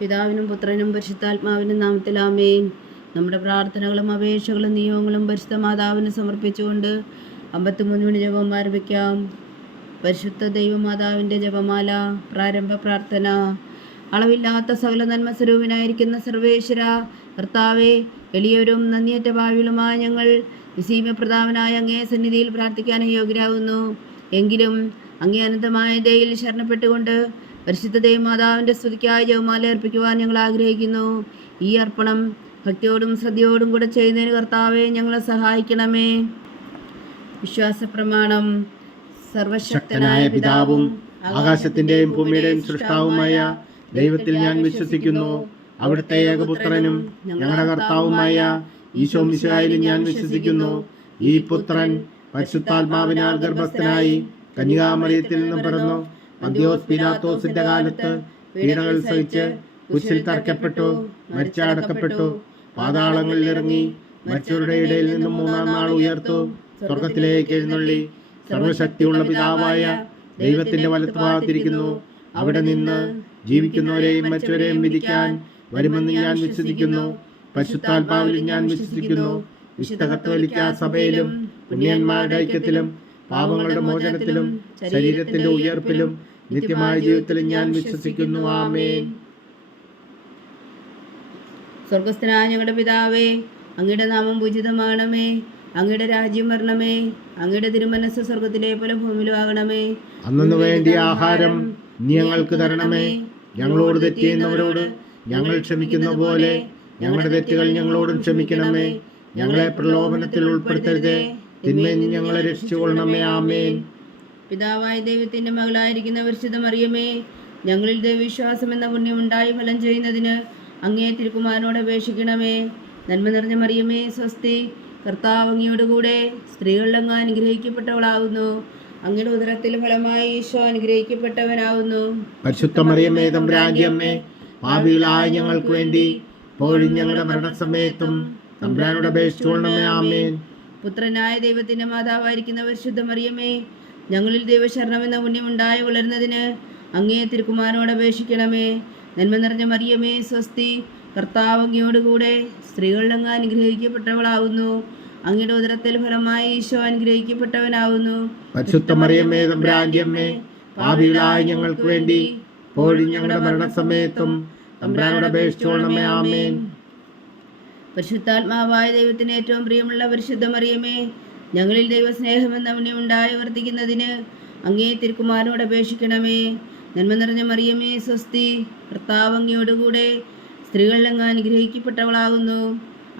പിതാവിനും പുത്രനും പരിശുദ്ധാത്മാവിനും നാമത്തിൽ ആമേൻ. നമ്മുടെ പ്രാർത്ഥനകളും അപേക്ഷകളും നിയമങ്ങളും പരിശുദ്ധ മാതാവിന് സമർപ്പിച്ചുകൊണ്ട് 53 മണി ജപം ആരംഭിക്കാം. പരിശുദ്ധ ദൈവമാതാവിൻ്റെ ജപമാല. പ്രാരംഭ പ്രാർത്ഥന. അളവില്ലാത്ത സകല നന്മ സ്വരൂപനായിരിക്കുന്ന സർവേശ്വര കർത്താവെ, എളിയവരും നന്ദിയറ്റ ഭാവികളുമായ ഞങ്ങൾ നിസീമപ്രതാപനായ അങ്ങേ സന്നിധിയിൽ പ്രാർത്ഥിക്കാൻ യോഗ്യരാകുന്നു. എങ്കിലും അങ്ങേ അനന്തമായ ദയയിൽ ശരണപ്പെട്ടുകൊണ്ട് പരിശുദ്ധ ദൈവമാതാവിൻ്റെ സ്തുതിക്കായി ജപമാല അർപ്പിക്കുവാൻ ഞങ്ങൾ ആഗ്രഹിക്കുന്നു. ഈ അർപ്പണം ഭക്തിയോടും ശ്രദ്ധയോടും കൂടെ ചെയ്യുന്നതിന് കർത്താവെ ഞങ്ങളെ സഹായിക്കണമേ. വിശ്വാസ പ്രമാണം. സർവശക്തനായ പിതാവും ആകാശത്തിന്റെയും ഭൂമിയുടെയും സൃഷ്ടാവുമായ ദൈവത്തിൽ ഞാൻ വിശ്വസിക്കുന്നു. അവിടുത്തെ ഏകപുത്രനും ഞങ്ങളുടെ കർത്താവുമായ ഈശോ മിശിഹായിലും ഞാൻ വിശ്വസിക്കുന്നു. ഈ പുത്രൻ പരിശുദ്ധാത്മാവിനാൽ ഗർഭസ്ഥനായി കന്യകാമറിയത്തിൽ നിന്നും പിറന്നു പന്തിയോസ് പീലാത്തോസിന്റെ കാലത്ത് പീഡകൾ സഹിച്ച് കുരിശിൽ തറയ്ക്കപ്പെട്ടു, മരിച്ചടക്കപ്പെട്ടു, പാതാളങ്ങളിൽ ഇറങ്ങി, മരിച്ചവരുടെ ഇടയിൽ നിന്നും 3-ാം നാൾ ഉയർത്തു, സ്വർഗത്തിലേക്ക് എഴുന്നള്ളി, സർവശക്തിയുള്ള പിതാവായ ദൈവത്തിന്റെ വലത്തുഭാഗത്തിരിക്കുന്നു. അവിടെ നിന്ന് ജീവിക്കുന്നവരെയും മരിച്ചവരെയും വിധിക്കാൻ വരുമെന്ന് ഞാൻ വിശ്വസിക്കുന്നു. പരിശുദ്ധാത്മാവിൽ ഞാൻ വിശ്വസിക്കുന്നു. വിശുദ്ധ കത്തോലിക്കാ സഭയിലും പുണ്യന്മാരുടെ ഐക്യത്തിലും പാപങ്ങളുടെ മോചനത്തിലും ശരീരത്തിന്റെ ഉയർപ്പിലും നിത്യമായ ജീവിതത്തിലും ഞാൻ വിശ്വസിക്കുന്നു. ആമേൻ. സ്വർഗസ്ഥനായ ഞങ്ങളുടെ പിതാവേ, അങ്ങയുടെ നാമം പൂജിതമാകണമേ. അങ്ങയുടെ രാജ്യം വരണമേ. അങ്ങയുടെ തിരുമനസ്സ് സ്വർഗത്തിലെ പോലെ ഭൂമിയിലും ആകണമേ. അന്നു വേണ്ടിയ ആഹാരം ഞങ്ങൾക്ക് തരണമേ. ഞങ്ങളോട് തെറ്റ് ചെയ്യുന്നവരോട് ഞങ്ങൾ ക്ഷമിക്കുന്ന പോലെ ഞങ്ങളുടെ തെറ്റുകൾ ഞങ്ങളോടും ക്ഷമിക്കണമേ. ഞങ്ങളെ പ്രലോഭനത്തിൽ ഉൾപ്പെടുത്തരുതേ, തിന്മയിൽ നിന്ന് ഞങ്ങളെ രക്ഷിച്ചുകൊള്ളണമേ. ആമേൻ. പിതാവായ ദൈവത്തിന്റെ മകളായിരിക്കുന്ന പരിശുദ്ധ മറിയമേ, ഞങ്ങളിൽ ദൈവവിശ്വാസം എന്ന പുണ്യമുണ്ടായി ഫലം ചെയ്യുന്നതിന് അങ്ങേ തിരുക്കുമാരനോട് അപേക്ഷിക്കണമേ. നന്മ നിറഞ്ഞ മറിയമേ, സ്വസ്തി. കർത്താവ് അങ്ങയോടുകൂടെ സ്ത്രീകളിൽ അങ്ങ് അനുഗ്രഹിക്കപ്പെട്ടവളാകുന്നു. അങ്ങയുടെ ഉദരത്തിൽ ഫലമായി ഈശോ അനുഗ്രഹിക്കപ്പെട്ടവനാകുന്നു. പരിശുദ്ധ മറിയമേ, തമ്പുരാന്റെ അമ്മേ, പാപികളായ ഞങ്ങൾക്ക് വേണ്ടി ഇപ്പോഴും ഞങ്ങളുടെ മരണസമയത്തും തമ്പുരാനോട് അപേക്ഷിച്ചുകൊള്ളണമേ. ആമേൻ. പുത്രനായ ദൈവത്തിന്റെ മാതാവായിരിക്കുന്ന പരിശുദ്ധ മറിയമേ, ഞങ്ങളിൽ ദൈവശരണമെന്ന പുണ്യമുണ്ടായി വളരുന്നതിന് അങ്ങേ തിരുക്കുമാരനോട് അപേക്ഷിക്കണമേ. നന്മ നിറഞ്ഞ മറിയമേ, സ്വസ്തി. കർത്താവ് അങ്ങയോടുകൂടെ സ്ത്രീകളിൽ അങ്ങ് അനുഗ്രഹിക്കപ്പെട്ടവളാകുന്നു. അങ്ങയുടെ ഉദരത്തിൽ ഫലമായി ഈശോ അനുഗ്രഹിക്കപ്പെട്ടവനാകുന്നു. പരിശുദ്ധ മറിയമേ, തമ്പുരാന്റെ അമ്മേ, പാപികളായ ഞങ്ങൾക്ക് വേണ്ടി ഇപ്പോഴും ഞങ്ങളുടെ മരണസമയത്തും തമ്പുരാനോട് അപേക്ഷിച്ചുകൊള്ളണമേ. ആമേൻ. പരിശുദ്ധാത്മാവായ ദൈവത്തിന് ഏറ്റവും പ്രിയമുള്ള പരിശുദ്ധ മറിയമേ, ഞങ്ങളിൽ ദൈവസ്നേഹമെന്ന പുണ്യമുണ്ടായി വർദ്ധിക്കുന്നതിന് അങ്ങേ തിരുക്കുമാരനോട് അപേക്ഷിക്കണമേ. നന്മ നിറഞ്ഞ മറിയമേ, സ്വസ്തി. കർത്താവ് അങ്ങയോടുകൂടെ സ്ത്രീകളിൽ അങ്ങ് അനുഗ്രഹിക്കപ്പെട്ടവളാകുന്നു.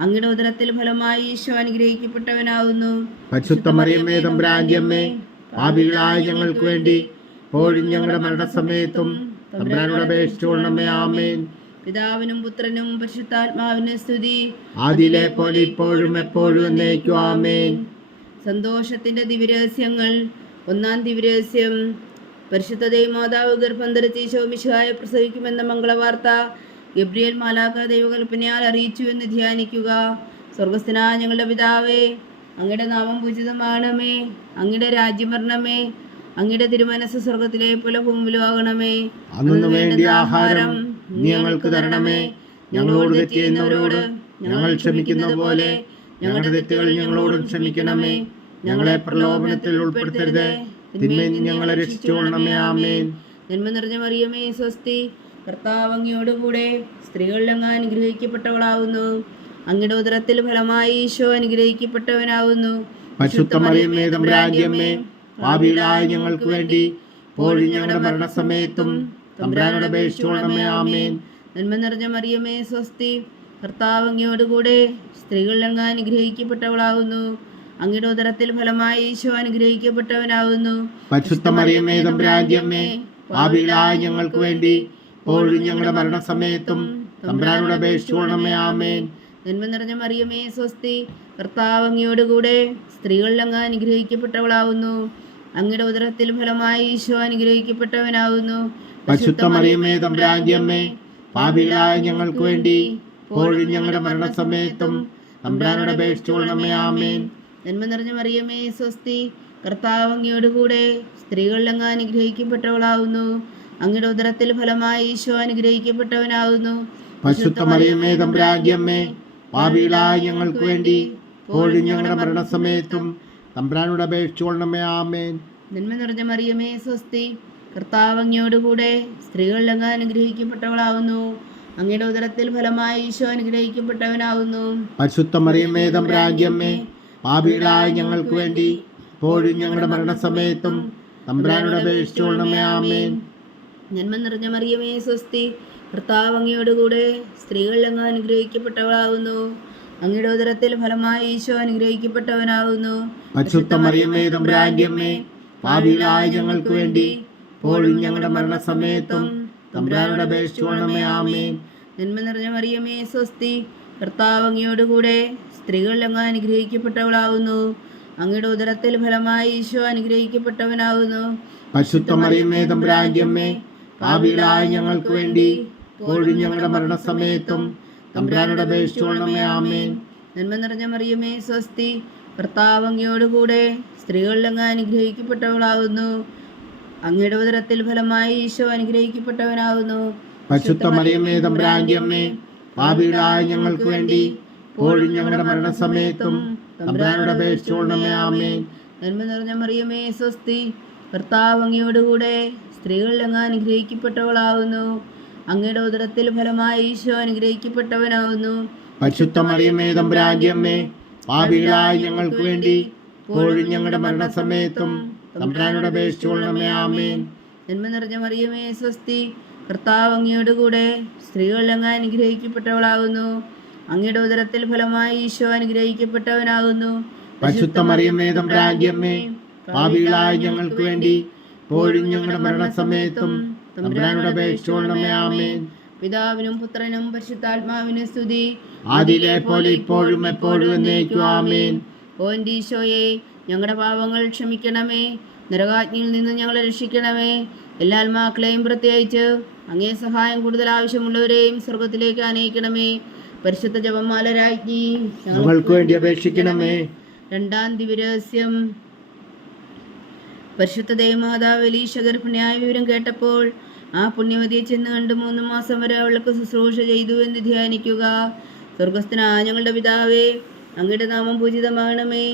അങ്ങയുടെ ഉദരത്തിൽ ഫലമായി ഈശോ അനുഗ്രഹിക്കപ്പെട്ടവനാകുന്നു. പരിശുദ്ധ മറിയമേ, തമ്പുരാന്റെ അമ്മേ, പാപികളായ ഞങ്ങൾക്ക് വേണ്ടി ഇപ്പോഴും ഞങ്ങളുടെ മരണസമയത്തും തമ്പുരാനോട് അപേക്ഷിച്ചുകൊള്ളണമേ. ആമേൻ. പിതാവിനും പുത്രനും പരിശുദ്ധാത്മാവിനും സ്തുതി, ആദിയിലെ പോലെ ഇപ്പോഴും എപ്പോഴും എന്നേക്കും. ആമേൻ. സന്തോഷത്തിന്റെ ദിവ്യരഹസ്യങ്ങൾ. 1-ാം ദിവ്യരഹസ്യം. പരിശുദ്ധ ദൈവമാതാവ് ഗർഭം ധരിച്ച് ഈശോ മിശിഹായെ പ്രസവിക്കുമെന്ന മംഗളവാർത്ത ഗബ്രിയേൽ മാലാഖ ദൈവകൽപ്പനയാൽ അറിയിച്ചു എന്ന് ധ്യാനിക്കുക. സ്വർഗസ്ഥനായ ഞങ്ങളുടെ പിതാവേ, അങ്ങയുടെ നാമം പൂജിതമാകണമേ. അങ്ങയുടെ രാജ്യം വരണമേ. അങ്ങയുടെ തിരുമനസ്സ് സ്വർഗത്തിലെ പോലെ ഭൂമിയിലും ആകണമേ. അന്നു വേണ്ടിയ ആഹാരം ഞങ്ങൾക്ക് തരണമേ. ഞങ്ങളോട് തെറ്റ് ചെയ്യുന്നവരോട് ഞങ്ങൾ ക്ഷമിക്കുന്ന പോലെ ഞങ്ങളുടെ തെറ്റുകൾ ഞങ്ങളോടും ക്ഷമിക്കണമേ. ഞങ്ങളെ പ്രലോഭനത്തിൽ ഉൾപ്പെടുത്തരുതേ, തിന്മയിൽ നിന്ന് ഞങ്ങളെ രക്ഷിച്ചുകൊള്ളണമേ. ആമേൻ. നന്മ നിറഞ്ഞ മറിയമേ, സ്വസ്തി. കർത്താവ് അങ്ങയോടുകൂടെ സ്ത്രീകളിൽ അങ്ങ് അനുഗ്രഹിക്കപ്പെട്ടവളാകുന്നു. അങ്ങയുടെ ഉദരത്തിൽ ഫലമായി ഈശോ അനുഗ്രഹിക്കപ്പെട്ടവനാകുന്നു. പരിശുദ്ധ മറിയമേ, തമ്പുരാന്റെ അമ്മേ, പാപികളായ ഞങ്ങൾക്ക് വേണ്ടി ഇപ്പോഴും ഞങ്ങളുടെ മരണസമയത്തും തമ്പുരാനോട് അപേക്ഷിച്ചുകൊള്ളണമേ. ആമേൻ. നന്മ നിറഞ്ഞ മറിയമേ, സ്വസ്തി. കർത്താവ് അങ്ങയോടുകൂടെ സ്ത്രീകളിൽ അങ്ങ് അനുഗ്രഹിക്കപ്പെട്ടവളാകുന്നു. അങ്ങയുടെ ഉദരത്തിൽ ഫലമായി ഈശോ അനുഗ്രഹിക്കപ്പെട്ടവനാകുന്നു. പരിശുദ്ധ മറിയമേ, തമ്പുരാന്റെ അമ്മേ, പാപികളായ ഞങ്ങൾക്ക് വേണ്ടി ഇപ്പോഴും ഞങ്ങളുടെ മരണസമയത്തും തമ്പുരാനോട് അപേക്ഷിച്ചുകൊള്ളണമേ. ആമേൻ. നന്മ നിറഞ്ഞ മറിയമേ, സ്വസ്തി. കർത്താവ് അങ്ങയോടുകൂടെ സ്ത്രീകളിൽ അങ്ങ് അനുഗ്രഹിക്കപ്പെട്ടവളാകുന്നു. അങ്ങയുടെ ഉദരത്തിൽ ഫലമായി ഈശോ അനുഗ്രഹിക്കപ്പെട്ടവനാകുന്നു. പരിശുദ്ധ മറിയമേ, തമ്പുരാന്റെ അമ്മേ, പാപികളായ ഞങ്ങൾക്ക് വേണ്ടി ഇപ്പോഴും ഞങ്ങളുടെ മരണസമയത്തും തമ്പുരാനോട് അപേക്ഷിച്ചുകൊള്ളണമേ. ആമേൻ. നന്മ നിറഞ്ഞ മറിയമേ, സ്വസ്തി. കർത്താവ് അങ്ങയോടുകൂടെ സ്ത്രീകളിൽ അങ്ങ് അനുഗ്രഹിക്കപ്പെട്ടവളാകുന്നു. അങ്ങയുടെ ഉദരത്തിൽ ഫലമായി ഈശോ അനുഗ്രഹിക്കപ്പെട്ടവനാകുന്നു. പരിശുദ്ധ മറിയമേ തമ്പുരാന്റെ അമ്മേ, പാപികളായ ഞങ്ങൾക്ക് വേണ്ടി ഇപ്പോഴും ഞങ്ങളുടെ മരണസമയത്തും തമ്പുരാനോട് അപേക്ഷിച്ചുകൊള്ളണമേ. ആമേൻ. നന്മ നിറഞ്ഞ മറിയമേ സ്വസ്തി, കർത്താവ് അങ്ങയോടുകൂടെ സ്ത്രീകളിൽ അങ്ങ് അനുഗ്രഹിക്കപ്പെട്ടവളാകുന്നു. അങ്ങയുടെ ഉദരത്തിൽ ഫലമായി ഈശോ അനുഗ്രഹിക്കപ്പെട്ടവനാകുന്നു. പരിശുദ്ധ മറിയമേ തമ്പുരാന്റെ അമ്മേ, പാപികളായ ഞങ്ങൾക്ക് വേണ്ടി ഇപ്പോഴും ഞങ്ങളുടെ മരണസമയത്തും തമ്പുരാനോട് അപേക്ഷിച്ചുകൊള്ളണമേ. ആമേൻ. നന്മ നിറഞ്ഞ മറിയമേ സ്വസ്തി, കർത്താവ് അങ്ങയോടുകൂടെ സ്ത്രീകളിൽ അങ്ങ് അനുഗ്രഹിക്കപ്പെട്ടവളാകുന്നു. അങ്ങയുടെ ഉദരത്തിൽ ഫലമായി ഈശോ അനുഗ്രഹിക്കപ്പെട്ടവനാകുന്നു. പരിശുദ്ധ മറിയമേ തമ്പുരാന്റെ അമ്മേ, പാപികളായ ഞങ്ങൾക്ക് വേണ്ടി ഇപ്പോഴും ഞങ്ങളുടെ മരണസമയത്തും തമ്പുരാനോട് അപേക്ഷിച്ചുകൊള്ളണമേ. ആമേൻ. നന്മ നിറഞ്ഞ മറിയമേ സ്വസ്തി, കർത്താവ് അങ്ങയോടുകൂടെ സ്ത്രീകളിൽ അങ്ങ് അനുഗ്രഹിക്കപ്പെട്ടവളാകുന്നു. അങ്ങയുടെ ഉദരത്തിൽ ഫലമായി ഈശോ അനുഗ്രഹിക്കപ്പെട്ടവനാകുന്നു. പരിശുദ്ധ മറിയമേ തമ്പുരാന്റെ അമ്മേ, പാപികളായ ഞങ്ങൾക്ക് വേണ്ടി ഇപ്പോഴും ഞങ്ങളുടെ മരണസമയത്തും തമ്പുരാനോട് അപേക്ഷിച്ചുകൊള്ളണമേ. ആമേൻ. നന്മ നിറഞ്ഞ മറിയമേ സ്വസ്തി, കർത്താവ് അങ്ങയോടുകൂടെ സ്ത്രീകളിൽ അങ്ങ് അനുഗ്രഹിക്കപ്പെട്ടവളാകുന്നു. അങ്ങയുടെ ഉദരത്തിൽ ഫലമായി ഈശോ അനുഗ്രഹിക്കപ്പെട്ടവനാകുന്നു. പരിശുദ്ധ മറിയമേ തമ്പുരാന്റെ അമ്മേ, പാപികളായ ഞങ്ങൾക്ക് വേണ്ടി ഇപ്പോഴും ഞങ്ങളുടെ മരണസമയത്തും തമ്പുരാനോട് അപേക്ഷിച്ചുകൊള്ളണമേ. ആമേൻ. നന്മ നിറഞ്ഞ മറിയമേ സ്വസ്തി, കർത്താവ് അങ്ങയോടുകൂടെ സ്ത്രീകളിൽ അങ്ങ് അനുഗ്രഹിക്കപ്പെട്ടവളാകുന്നു. അങ്ങയുടെ ഉദരത്തിൽ ഫലമായി ഈശോ അനുഗ്രഹിക്കപ്പെട്ടവനാകുന്നു. പരിശുദ്ധ മറിയമേ തമ്പുരാന്റെ അമ്മേ, പാപികളായ ഞങ്ങൾക്ക് വേണ്ടി ഇപ്പോഴും ഞങ്ങളുടെ മരണസമയത്തും തമ്പുരാനോട് അപേക്ഷിച്ചുകൊള്ളണമേ. ആമേൻ. നന്മ നിറഞ്ഞ മറിയമേ സ്വസ്തി, കർത്താവ് അങ്ങയോടുകൂടെ സ്ത്രീകളിൽ അങ്ങ് അനുഗ്രഹിക്കപ്പെട്ടവളാകുന്നു. അങ്ങയുടെ ഉദരത്തിൽ ഫലമായി ഈശോ അനുഗ്രഹിക്കപ്പെട്ടവനാകുന്നു. പരിശുദ്ധ മറിയമേ തമ്പുരാന്റെ അമ്മേ, പാപികളായ ഞങ്ങൾക്ക് വേണ്ടി ഇപ്പോഴും ഞങ്ങളുടെ മരണസമയത്തും തമ്പുരാനോട് അപേക്ഷിച്ചുകൊള്ളണമേ. ആമേൻ. പിതാവിനും പുത്രനും പരിശുദ്ധാത്മാവിനും സ്തുതി, ആദിയിലെ പോലെ ഇപ്പോഴും എപ്പോഴും എന്നേക്കും. ആമേൻ. ഓ എൻ്റെ ഈശോയെ, ഞങ്ങളുടെ പാപങ്ങൾ ക്ഷമിക്കണമേ, നരകാജ്ഞയിൽ നിന്ന് ഞങ്ങളെ രക്ഷിക്കണമേ. എല്ലാ ആത്മാക്കളെയും പ്രത്യേകിച്ച് അങ്ങേ സഹായം കൂടുതൽ ആവശ്യമുള്ളവരെയും സ്വർഗത്തിലേക്ക് ആനയിക്കണമേ. പരിശുദ്ധ ജപമാല രാജ്ഞി ഞങ്ങൾക്ക് വേണ്ടി അപേക്ഷിക്കണമേ. രണ്ടാം ദിവ്യരഹസ്യം. പരിശുദ്ധ ദേവമാതാവ് എലീശ ഗർഭിണിയായ വിവരം കേട്ടപ്പോൾ ആ പുണ്യവതിയെ ചെന്ന് കണ്ട് 3 മാസം വരെ അവൾക്ക് ശുശ്രൂഷ ചെയ്തു എന്ന് ധ്യാനിക്കുക. സ്വർഗസ്ഥനായ ഞങ്ങളുടെ പിതാവേ, അങ്ങയുടെ നാമം പൂജിതമാകണമേ,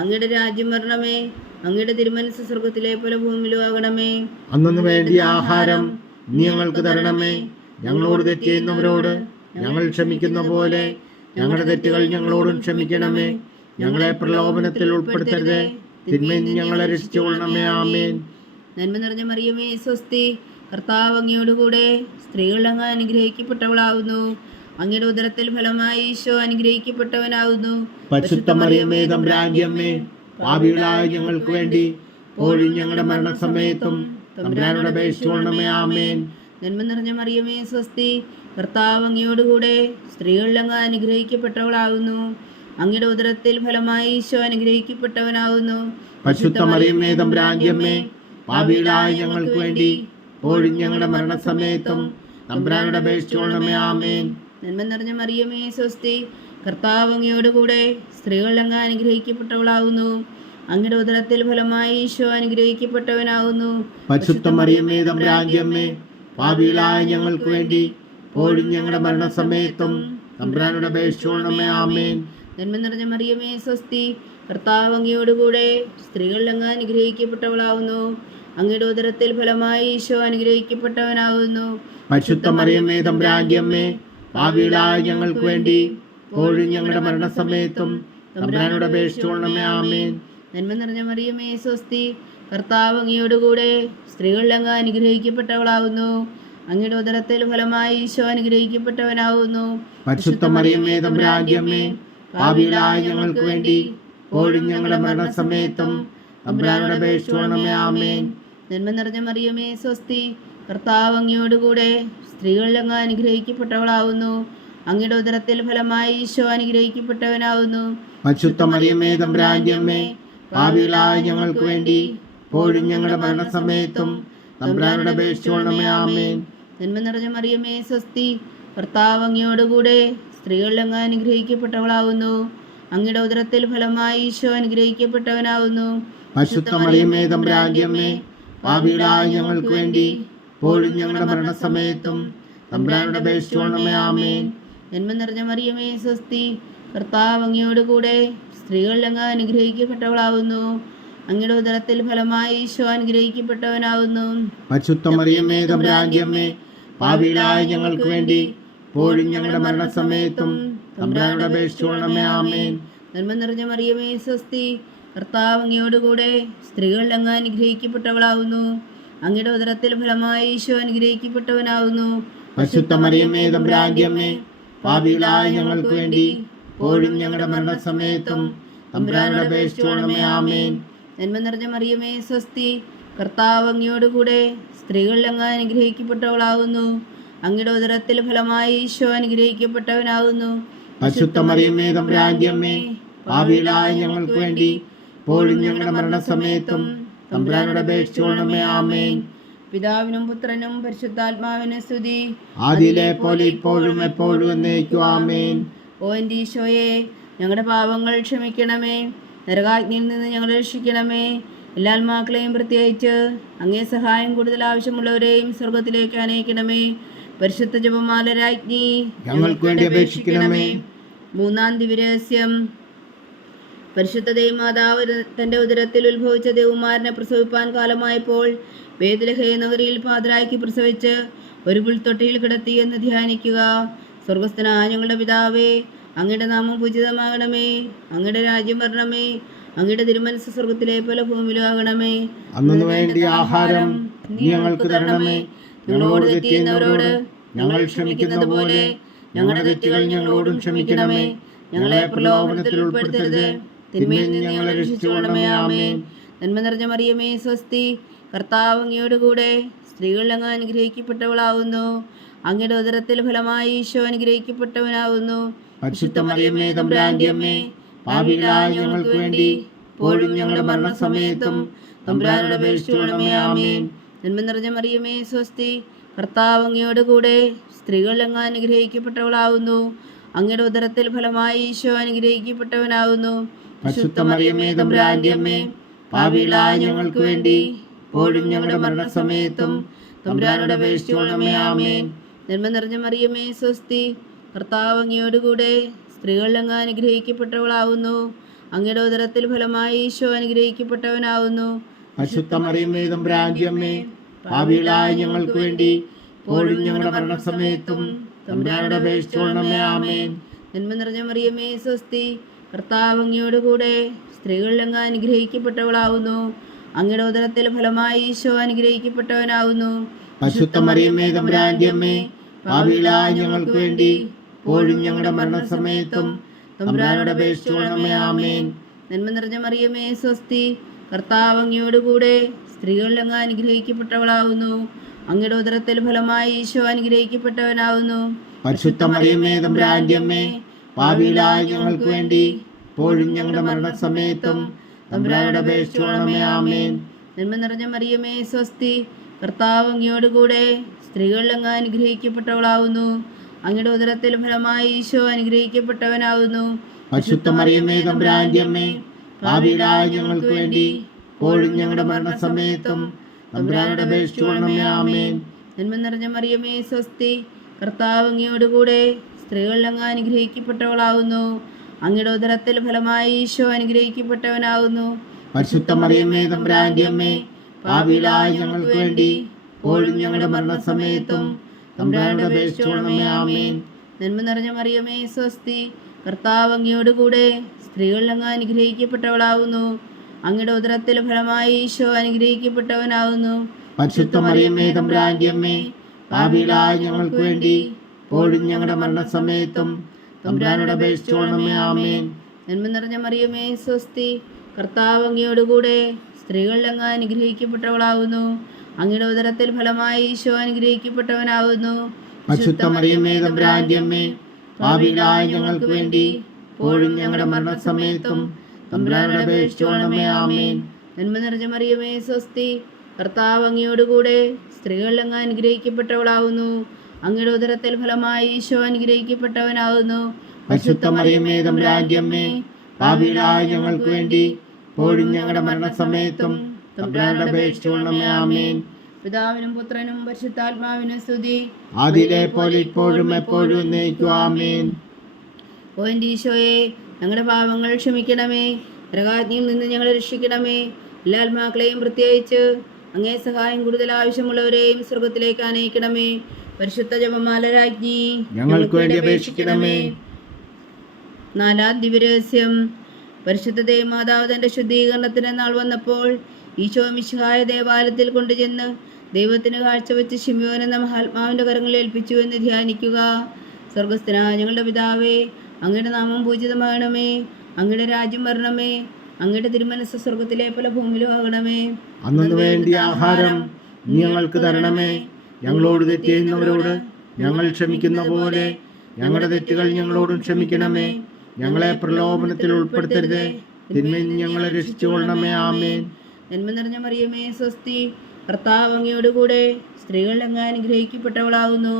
അങ്ങയുടെ രാജ്യം വരണമേ, അങ്ങയുടെ തിരുമനസ്സ് സ്വർഗത്തിലെ പോലെ ഭൂമിയിലും ആകണമേ. അന്നു വേണ്ടിയ ആഹാരം നീ ഞങ്ങൾക്ക് തരണമേ. ഞങ്ങളോട് തെറ്റ് ചെയ്യുന്നവരോട് ഞങ്ങൾ ക്ഷമിക്കുന്ന പോലെ ഞങ്ങളുടെ തെറ്റുകൾ ഞങ്ങളോടും ക്ഷമിക്കണമേ. ഞങ്ങളെ പ്രലോഭനത്തിൽ ഉൾപ്പെടുത്തരുതേ, തിന്മയിൽ നിന്ന് ഞങ്ങളെ രക്ഷിച്ചുകൊള്ളണമേ. ആമേൻ. നന്മ നിറഞ്ഞ മറിയമേ സ്വസ്തി, കർത്താവ് അങ്ങയോടുകൂടെ സ്ത്രീകളിൽ അങ്ങ് അനുഗ്രഹിക്കപ്പെട്ടവളാകുന്നു. അങ്ങയുടെ ഉദരത്തിൽ ഫലമായി ഈശോ അനുഗ്രഹിക്കപ്പെട്ടവനാകുന്നു. പരിശുദ്ധ മറിയമേ തമ്പുരാന്റെ അമ്മേ, പാപികളായ ഞങ്ങൾക്ക് വേണ്ടി ഇപ്പോഴും ഞങ്ങളുടെ മരണസമയത്തും തമ്പുരാനോട് അപേക്ഷിച്ചുകൊള്ളണമേ. ആമേൻ. നന്മ നിറഞ്ഞ മറിയമേ സ്വസ്തി, കർത്താവ് അങ്ങയോടുകൂടെ സ്ത്രീകളിൽ അങ്ങ് അനുഗ്രഹിക്കപ്പെട്ടവളാകുന്നു. അങ്ങയുടെ ഉദരത്തിൽ ഫലമായി ഈശോ അനുഗ്രഹിക്കപ്പെട്ടവനാകുന്നു. പരിശുദ്ധ മറിയമേ തമ്പുരാന്റെ അമ്മേ, പാപികളായ ഞങ്ങൾക്ക് വേണ്ടി ഇപ്പോഴും ഞങ്ങളുടെ മരണസമയത്തും തമ്പുരാനോട് അപേക്ഷിച്ചുകൊള്ളണമേ. ആമേൻ. നന്മ നിറഞ്ഞ മറിയമേ സ്വസ്തി, കർത്താവ് അങ്ങയോടുകൂടെ സ്ത്രീകളിൽ അങ്ങ് അനുഗ്രഹിക്കപ്പെട്ടവളാകുന്നു. അങ്ങയുടെ ഉദരത്തിൽ ഫലമായി ഈശോ അനുഗ്രഹിക്കപ്പെട്ടവനാകുന്നു. പരിശുദ്ധ മറിയമേ തമ്പുരാന്റെ അമ്മേ, പാപികളായ ഞങ്ങൾക്ക് വേണ്ടി ഇപ്പോഴും ഞങ്ങളുടെ മരണസമയത്തും തമ്പുരാനോട് അപേക്ഷിച്ചുകൊള്ളണമേ. ആമേൻ. നന്മ നിറഞ്ഞ മറിയമേ സ്വസ്തി, കർത്താവ് അങ്ങയോടുകൂടെ സ്ത്രീകളിൽ അങ്ങ് അനുഗ്രഹിക്കപ്പെട്ടവളാകുന്നു. അങ്ങയുടെ ഉദരത്തിൽ ഫലമായി ഈശോ അനുഗ്രഹിക്കപ്പെട്ടവനാകുന്നു. പരിശുദ്ധ മറിയമേ തമ്പുരാന്റെ അമ്മേ, പാപികളായ ഞങ്ങൾക്ക് വേണ്ടി ഇപ്പോഴും ഞങ്ങളുടെ മരണസമയത്തും തമ്പുരാനോട് അപേക്ഷിച്ചുകൊള്ളണമേ. ആമേൻ. നന്മ നിറഞ്ഞ മറിയമേ സ്വസ്തി, കർത്താവ് അങ്ങയോടുകൂടെ സ്ത്രീകളിൽ അങ്ങ് അനുഗ്രഹിക്കപ്പെട്ടവളാകുന്നു. അങ്ങയുടെ ഉദരത്തിൽ ഫലമായി ഈശോ അനുഗ്രഹിക്കപ്പെട്ടവനാകുന്നു. പരിശുദ്ധ മറിയമേ തമ്പുരാന്റെ അമ്മേ, പാപികളായ ഞങ്ങൾക്ക് വേണ്ടി ഇപ്പോഴും ഞങ്ങളുടെ മരണസമയത്തും തമ്പുരാനോട് അപേക്ഷിച്ചുകൊള്ളണമേ. ആമേൻ. നന്മ നിറഞ്ഞ മറിയമേ സ്വസ്തി, കർത്താവ് അങ്ങയോടുകൂടെ സ്ത്രീകളിൽ അങ്ങ് അനുഗ്രഹിക്കപ്പെട്ടവളാകുന്നു. അങ്ങയുടെ ഉദരത്തിൽ ഫലമായി ഈശോ അനുഗ്രഹിക്കപ്പെട്ടവനാകുന്നു. പരിശുദ്ധ മറിയമേ തമ്പുരാന്റെ അമ്മേ, പാപികളായ ഞങ്ങൾക്ക് വേണ്ടി ഇപ്പോഴും ഞങ്ങളുടെ മരണസമയത്തും തമ്പുരാനോട് അപേക്ഷിച്ചുകൊള്ളണമേ. ആമേൻ. നന്മ നിറഞ്ഞ മറിയമേ സ്വസ്തി, കർത്താവ് അങ്ങയോടുകൂടെ സ്ത്രീകളിൽ അങ്ങ് അനുഗ്രഹിക്കപ്പെട്ടവളാകുന്നു. അങ്ങയുടെ ഉദരത്തിൽ ഫലമായി ഈശോ അനുഗ്രഹിക്കപ്പെട്ടവനാകുന്നു. പരിശുദ്ധ മറിയമേ തമ്പുരാന്റെ അമ്മേ, പാപികളായ ഞങ്ങൾക്ക് വേണ്ടി ഇപ്പോഴും ഞങ്ങളുടെ മരണസമയത്തും തമ്പുരാനോട് അപേക്ഷിച്ചുകൊള്ളണമേ. ആമേൻ. നന്മ നിറഞ്ഞ മറിയമേ സ്വസ്തി, കർത്താവ് അങ്ങയോട് കൂടെ സ്ത്രീകളിൽ അങ്ങ് അനുഗ്രഹിക്കപ്പെട്ടവളാവുന്നു. അങ്ങയുടെ ഉദരത്തിൽ ഫലമായി ഈശോ അനുഗ്രഹിക്കപ്പെട്ടവനാവുന്നു. പരിശുദ്ധ മറിയമേ തമ്പുരാന്റെ അമ്മേ, പാപികളായ ഞങ്ങൾക്ക് വേണ്ടി ഇപ്പോഴും ഞങ്ങളുടെ മരണസമയത്തും തമ്പുരാനോട് അപേക്ഷിച്ചുകൊള്ളണമേ. ആമേൻ. നന്മ നിറഞ്ഞ മറിയമേ സ്വസ്തി, കർത്താവ് അങ്ങയോട് കൂടെ സ്ത്രീകളിൽ അങ്ങ് അനുഗ്രഹിക്കപ്പെട്ടവളാവുന്നു. അങ്ങയുടെ ഉദരത്തിൽ ഫലമായി ഈശോ അനുഗ്രഹിക്കപ്പെട്ടവനാവുന്നു. പരിശുദ്ധ മറിയമേ തമ്പുരാന്റെ അമ്മേ, പാപികളായ ഞങ്ങൾക്ക് വേണ്ടി ഇപ്പോഴും ഞങ്ങളുടെ മരണസമയത്തും തമ്പുരാനോട് അപേക്ഷിച്ചുകൊള്ളണമേ. ആമേൻ. നന്മ നിറഞ്ഞ മറിയമേ സ്വസ്തി, കർത്താവ് അങ്ങയോട് കൂടെ സ്ത്രീകളിൽ അങ്ങ് അനുഗ്രഹിക്കപ്പെട്ടവളാവുന്നു. അങ്ങയുടെ ഉദരത്തിൽ ഫലമായി ഈശോ അനുഗ്രഹിക്കപ്പെട്ടവനാവുന്നു. പരിശുദ്ധ മറിയമേ തമ്പുരാന്റെ അമ്മേ, പാപികളായ ഞങ്ങൾക്ക് വേണ്ടി ഇപ്പോഴും ഞങ്ങളുടെ മരണസമയത്തും തമ്പുരാനോട് അപേക്ഷിച്ചുകൊള്ളണമേ. ആമേൻ. പിതാവിനും പുത്രനും പരിശുദ്ധാത്മാവിനും സ്തുതി, ആദിയിലെ പോലെ ഇപ്പോഴും എപ്പോഴും എന്നേക്കും. ആമേൻ. ഓ എൻ്റെ ഈശോയെ, ഞങ്ങളുടെ പാപങ്ങൾ ക്ഷമിക്കണമേ, നരകാഗ്നിയിൽ നിന്ന് ഞങ്ങളെ രക്ഷിക്കണമേ. എല്ലാ ആത്മാക്കളെയും പ്രത്യേകിച്ച് അങ്ങേ സഹായം കൂടുതൽ ആവശ്യമുള്ളവരെയും സ്വർഗത്തിലേക്ക് അനയിക്കണമേ. പരിശുദ്ധ ജപമാല രാജ്ഞി ഞങ്ങൾക്ക് വേണ്ടി അപേക്ഷിക്കണമേ. മൂന്നാം ദിവ്യരഹസ്യം. പരിശുദ്ധ ദൈവമാതാവ് തന്റെ ഉദരത്തിൽ ഉത്ഭവിച്ച ദേവകുമാരനെ പ്രസവിപ്പാൻ കാലമായപ്പോൾ ബേത്ലഹേം നഗരിയിൽ പാതിരായ്ക്ക് പ്രസവിച്ച് ഒരു പുൽത്തൊട്ടിയിൽ കിടത്തി എന്ന് ധ്യാനിക്കുക. സ്വർഗസ്ഥനായ ഞങ്ങളുടെ പിതാവേ, അങ്ങയുടെ നാമം പൂജിതമാകണമേ. അങ്ങയുടെ രാജ്യം വരണമേ. അങ്ങയുടെ തിരുമനസ്സ് സ്വർഗത്തിലെ പോലെ ഭൂമിയിലാകണമേ. അന്നു വേണ്ടി ആഹാരം നീ ഞങ്ങൾക്ക് തരണമേ. ഞങ്ങളോട് തെറ്റ് ചെയ്യുന്നവരോട് ഞങ്ങൾ ക്ഷമിക്കുന്നത് പോലെ ഞങ്ങളുടെ തെറ്റുകൾ ഞങ്ങളോടും ക്ഷമിക്കണമേ. ഞങ്ങളെ പ്രലോഭനത്തിൽ ഉൾപ്പെടുത്തരുത്, തിന്മയിൽ നിന്ന് ഞങ്ങളെ രക്ഷിച്ചുകൊള്ളണമേ. ആമേൻ. നന്മ നിറഞ്ഞ മറിയമേ സ്വസ്തി, കർത്താവ് അങ്ങയോട് കൂടെ സ്ത്രീകളിൽ അങ്ങ് അനുഗ്രഹിക്കപ്പെട്ടവളാവുന്നു. അങ്ങയുടെ ഉദരത്തിൽ ഫലമായി ഈശോ അനുഗ്രഹിക്കപ്പെട്ടവനാവുന്നു. പരിശുദ്ധ മറിയമേ തമ്പുരാന്റെ അമ്മേ, പാപികളായ ഞങ്ങൾക്ക് വേണ്ടി ഇപ്പോഴും ഞങ്ങളുടെ മരണസമയത്തും തമ്പുരാനോട് അപേക്ഷിച്ചുകൊള്ളണമേ. ആമേൻ. നന്മ നിറഞ്ഞ മറിയമേ സ്വസ്തി, കർത്താവ് അങ്ങയോട് കൂടെ സ്ത്രീകളിൽ അങ്ങ് അനുഗ്രഹിക്കപ്പെട്ടവളാവുന്നു. അങ്ങയുടെ ഉദരത്തിൽ ഫലമായി ഈശോ അനുഗ്രഹിക്കപ്പെട്ടവനാവുന്നു. പരിശുദ്ധ മറിയമേ തമ്പുരാന്റെ അമ്മേ, പാപികളായ ഞങ്ങൾക്ക് വേണ്ടി ഇപ്പോഴും ഞങ്ങളുടെ മരണസമയത്തും തമ്പുരാനോട് അപേക്ഷിച്ചുകൊള്ളണമേ. ആമേൻ. നന്മ നിറഞ്ഞ മറിയമേ സ്വസ്തി, കർത്താവ് അങ്ങയോട് കൂടെ സ്ത്രീകളിൽ അങ്ങ് അനുഗ്രഹിക്കപ്പെട്ടവളാവുന്നു. അങ്ങയുടെ ഉദരത്തിൽ ഫലമായി ഈശോ അനുഗ്രഹിക്കപ്പെട്ടവനാവുന്നു. പരിശുദ്ധ മറിയമേ തമ്പുരാന്റെ അമ്മേ, പാപികളായ ഞങ്ങൾക്ക് വേണ്ടി ഇപ്പോഴും ഞങ്ങളുടെ മരണസമയത്തും തമ്പുരാനോട് അപേക്ഷിച്ചുകൊള്ളണമേ. ആമേൻ. നന്മ നിറഞ്ഞ മറിയമേ സ്വസ്തി, കർത്താവ് അങ്ങയോട് കൂടെ സ്ത്രീകളിൽ അങ്ങ് അനുഗ്രഹിക്കപ്പെട്ടവളാവുന്നു. അങ്ങയുടെ ഉദരത്തിൽ ഫലമായി ഈശോ അനുഗ്രഹിക്കപ്പെട്ടവനാവുന്നു. പരിശുദ്ധ മറിയമേ തമ്പുരാന്റെ അമ്മേ, പാപികളായ ഞങ്ങൾക്ക് വേണ്ടി ഇപ്പോഴും ഞങ്ങളുടെ മരണസമയത്തും തമ്പുരാനോട് അപേക്ഷിച്ചുകൊള്ളണമേ. ആമേൻ. നന്മ നിറഞ്ഞ മറിയമേ സ്വസ്തി, കർത്താവ് അങ്ങയോട് കൂടെ സ്ത്രീകളിൽ അങ്ങ് അനുഗ്രഹിക്കപ്പെട്ടവളാവുന്നു. അങ്ങയുടെ ഉദരത്തിൽ ഫലമായി ഈശോ അനുഗ്രഹിക്കപ്പെട്ടവനാവുന്നു. പരിശുദ്ധ മറിയമേ തമ്പുരാന്റെ അമ്മേ, പാപികളായ ഞങ്ങൾക്ക് വേണ്ടി ഇപ്പോഴും ഞങ്ങളുടെ മരണസമയത്തും തമ്പുരാനോട് അപേക്ഷിച്ചുകൊള്ളണമേ. ആമേൻ. നന്മ നിറഞ്ഞ മറിയമേ സ്വസ്തി, കർത്താവ് അങ്ങയോട് കൂടെ സ്ത്രീകളിൽ അങ്ങ് അനുഗ്രഹിക്കപ്പെട്ടവളാവുന്നു. അങ്ങയുടെ ഉദരത്തിൽ ഫലമായി ഈശോ അനുഗ്രഹിക്കപ്പെട്ടവനാവുന്നു. പരിശുദ്ധ മറിയമേ തമ്പുരാന്റെ അമ്മേ, പാപികളായ ഞങ്ങൾക്ക് വേണ്ടി ഇപ്പോഴും ഞങ്ങളുടെ മരണസമയത്തും തമ്പുരാനോട് അപേക്ഷിച്ചുകൊള്ളണമേ. ആമേൻ. നന്മ നിറഞ്ഞ മറിയമേ സ്വസ്തി, കർത്താവ് അങ്ങയോട് കൂടെ സ്ത്രീകളിൽ അങ്ങ് അനുഗ്രഹിക്കപ്പെട്ടവളാവുന്നു. അങ്ങയുടെ ഉദരത്തിൽ ഫലമായി ഈശോ അനുഗ്രഹിക്കപ്പെട്ടവനാവുന്നു. പരിശുദ്ധ മറിയമേ തമ്പുരാന്റെ അമ്മേ, പാപികളായ ഞങ്ങൾക്ക് വേണ്ടി ഇപ്പോഴും ഞങ്ങളുടെ മരണസമയത്തും തമ്പുരാനോട് അപേക്ഷിച്ചുകൊള്ളണമേ. ആമേൻ. നന്മ നിറഞ്ഞ മറിയമേ സ്വസ്തി, കർത്താവ് അങ്ങയോട് കൂടെ സ്ത്രീകളിൽ അങ്ങ് അനുഗ്രഹിക്കപ്പെട്ടവളാവുന്നു. അങ്ങയുടെ ഉദരത്തിൽ ഫലമായി ഈശോ അനുഗ്രഹിക്കപ്പെട്ടവനാവുന്നു. പരിശുദ്ധ മറിയമേ തമ്പുരാന്റെ അമ്മേ, പാപികളായ ഞങ്ങൾക്ക് വേണ്ടി ഇപ്പോഴും ഞങ്ങളുടെ മരണസമയത്തും തമ്പുരാനോട് അപേക്ഷിച്ചുകൊള്ളണമേ. ആമേൻ. നന്മ നിറഞ്ഞ മറിയമേ സ്വസ്തി, കർത്താവ് അങ്ങയോട് കൂടെ സ്ത്രീകളിൽ അങ്ങ് അനുഗ്രഹിക്കപ്പെട്ടവളാവുന്നു. അങ്ങയുടെ ഉദരത്തിൽ ഫലമായി ഈശോ അനുഗ്രഹിക്കപ്പെട്ടവനാവുന്നു. പരിശുദ്ധ മറിയമേ തമ്പുരാന്റെ അമ്മേ, പാപികളായ ഞങ്ങൾക്ക് വേണ്ടി ഇപ്പോഴും ഞങ്ങളുടെ മരണസമയത്തും തമ്പുരാനോട് അപേക്ഷിച്ചുകൊള്ളണമേ. ആമേൻ. നന്മ നിറഞ്ഞ മറിയമേ സ്വസ്തി, കർത്താവ് അങ്ങയോട് കൂടെ സ്ത്രീകളിൽ അങ്ങ് അനുഗ്രഹിക്കപ്പെട്ടവളാവുന്നു. അങ്ങയുടെ ഉദരത്തിൽ ഫലമായി ഈശോ അനുഗ്രഹിക്കപ്പെട്ടവനാവുന്നു. പരിശുദ്ധ മറിയമേ തമ്പുരാന്റെ അമ്മേ, പാപികളായ ഞങ്ങൾക്ക് വേണ്ടി ഇപ്പോഴും ഞങ്ങളുടെ മരണസമയത്തും തമ്പുരാനോട് അപേക്ഷിച്ചുകൊള്ളണമേ. ആമേൻ. പിതാവിനും പുത്രനും പരിശുദ്ധാത്മാവിനും സ്തുതി. അതിലെ പോലെ ഇപ്പോഴും എപ്പോഴും എന്നേക്കും ആമേൻ. ഓ എൻ്റെ ഈശോയെ, ഞങ്ങളുടെ പാപങ്ങൾ ക്ഷമിക്കണമേ. നരകാഗ്നിയിൽ നിന്ന് ഞങ്ങളെ രക്ഷിക്കണമേ. എല്ലാ ആത്മാക്കളെയും പ്രത്യേകിച്ച് അങ്ങേ സഹായം കൂടുതൽ ആവശ്യമുള്ളവരെയും സ്വർഗത്തിലേക്ക് ആനയിക്കണമേ. പരിശുദ്ധ ജപമാല രാജ്ഞി, ഞങ്ങൾക്ക് വേണ്ടി അപേക്ഷിക്കണമേ. നാലാം ദിവ്യരഹസ്യം. പരിശുദ്ധ ദൈവമാതാവ് തൻ്റെ ശുദ്ധീകരണത്തിന് നാൾ വന്നപ്പോൾ ഈശോ മിശിഹായ ദേവാലയത്തിൽ കൊണ്ടുചെന്ന് ദൈവത്തിന് കാഴ്ചവെച്ച് ശിമ്യോൻ എന്ന മഹാത്മാവിൻ്റെ കരങ്ങളിൽ ഏൽപ്പിച്ചു എന്ന് ധ്യാനിക്കുക. സ്വർഗസ്ഥനായ ഞങ്ങളുടെ പിതാവേ, അങ്ങയുടെ നാമം പൂജിതമാകണമേ. അങ്ങയുടെ രാജ്യം വരണമേ. അങ്ങയുടെ തിരുമനസ്സ് സ്വർഗത്തിലെ പോലെ ഭൂമിയിലും ആകണമേ. അന്നു വേണ്ടി ആഹാരം ഞങ്ങൾക്ക് തരണമേ. ഞങ്ങളോട് തെറ്റ് ചെയ്യുന്നവരോട് ഞങ്ങൾ ക്ഷമിക്കുന്ന പോലെ ഞങ്ങളുടെ തെറ്റുകൾ ഞങ്ങളോടും ക്ഷമിക്കണമേ. ഞങ്ങളെ പ്രലോഭനത്തിൽ ഉൾപ്പെടുത്തരുത്, തിന്മയിൽ ഞങ്ങളെ രക്ഷിച്ചുകൊള്ളണമേ. ആമേൻ. നന്മ നിറഞ്ഞ മറിയമേ, സ്വസ്തി. കർത്താവ് അങ്ങയോടുകൂടെ സ്ത്രീകൾ അങ്ങ് അനുഗ്രഹിക്കപ്പെട്ടവളാകുന്നു.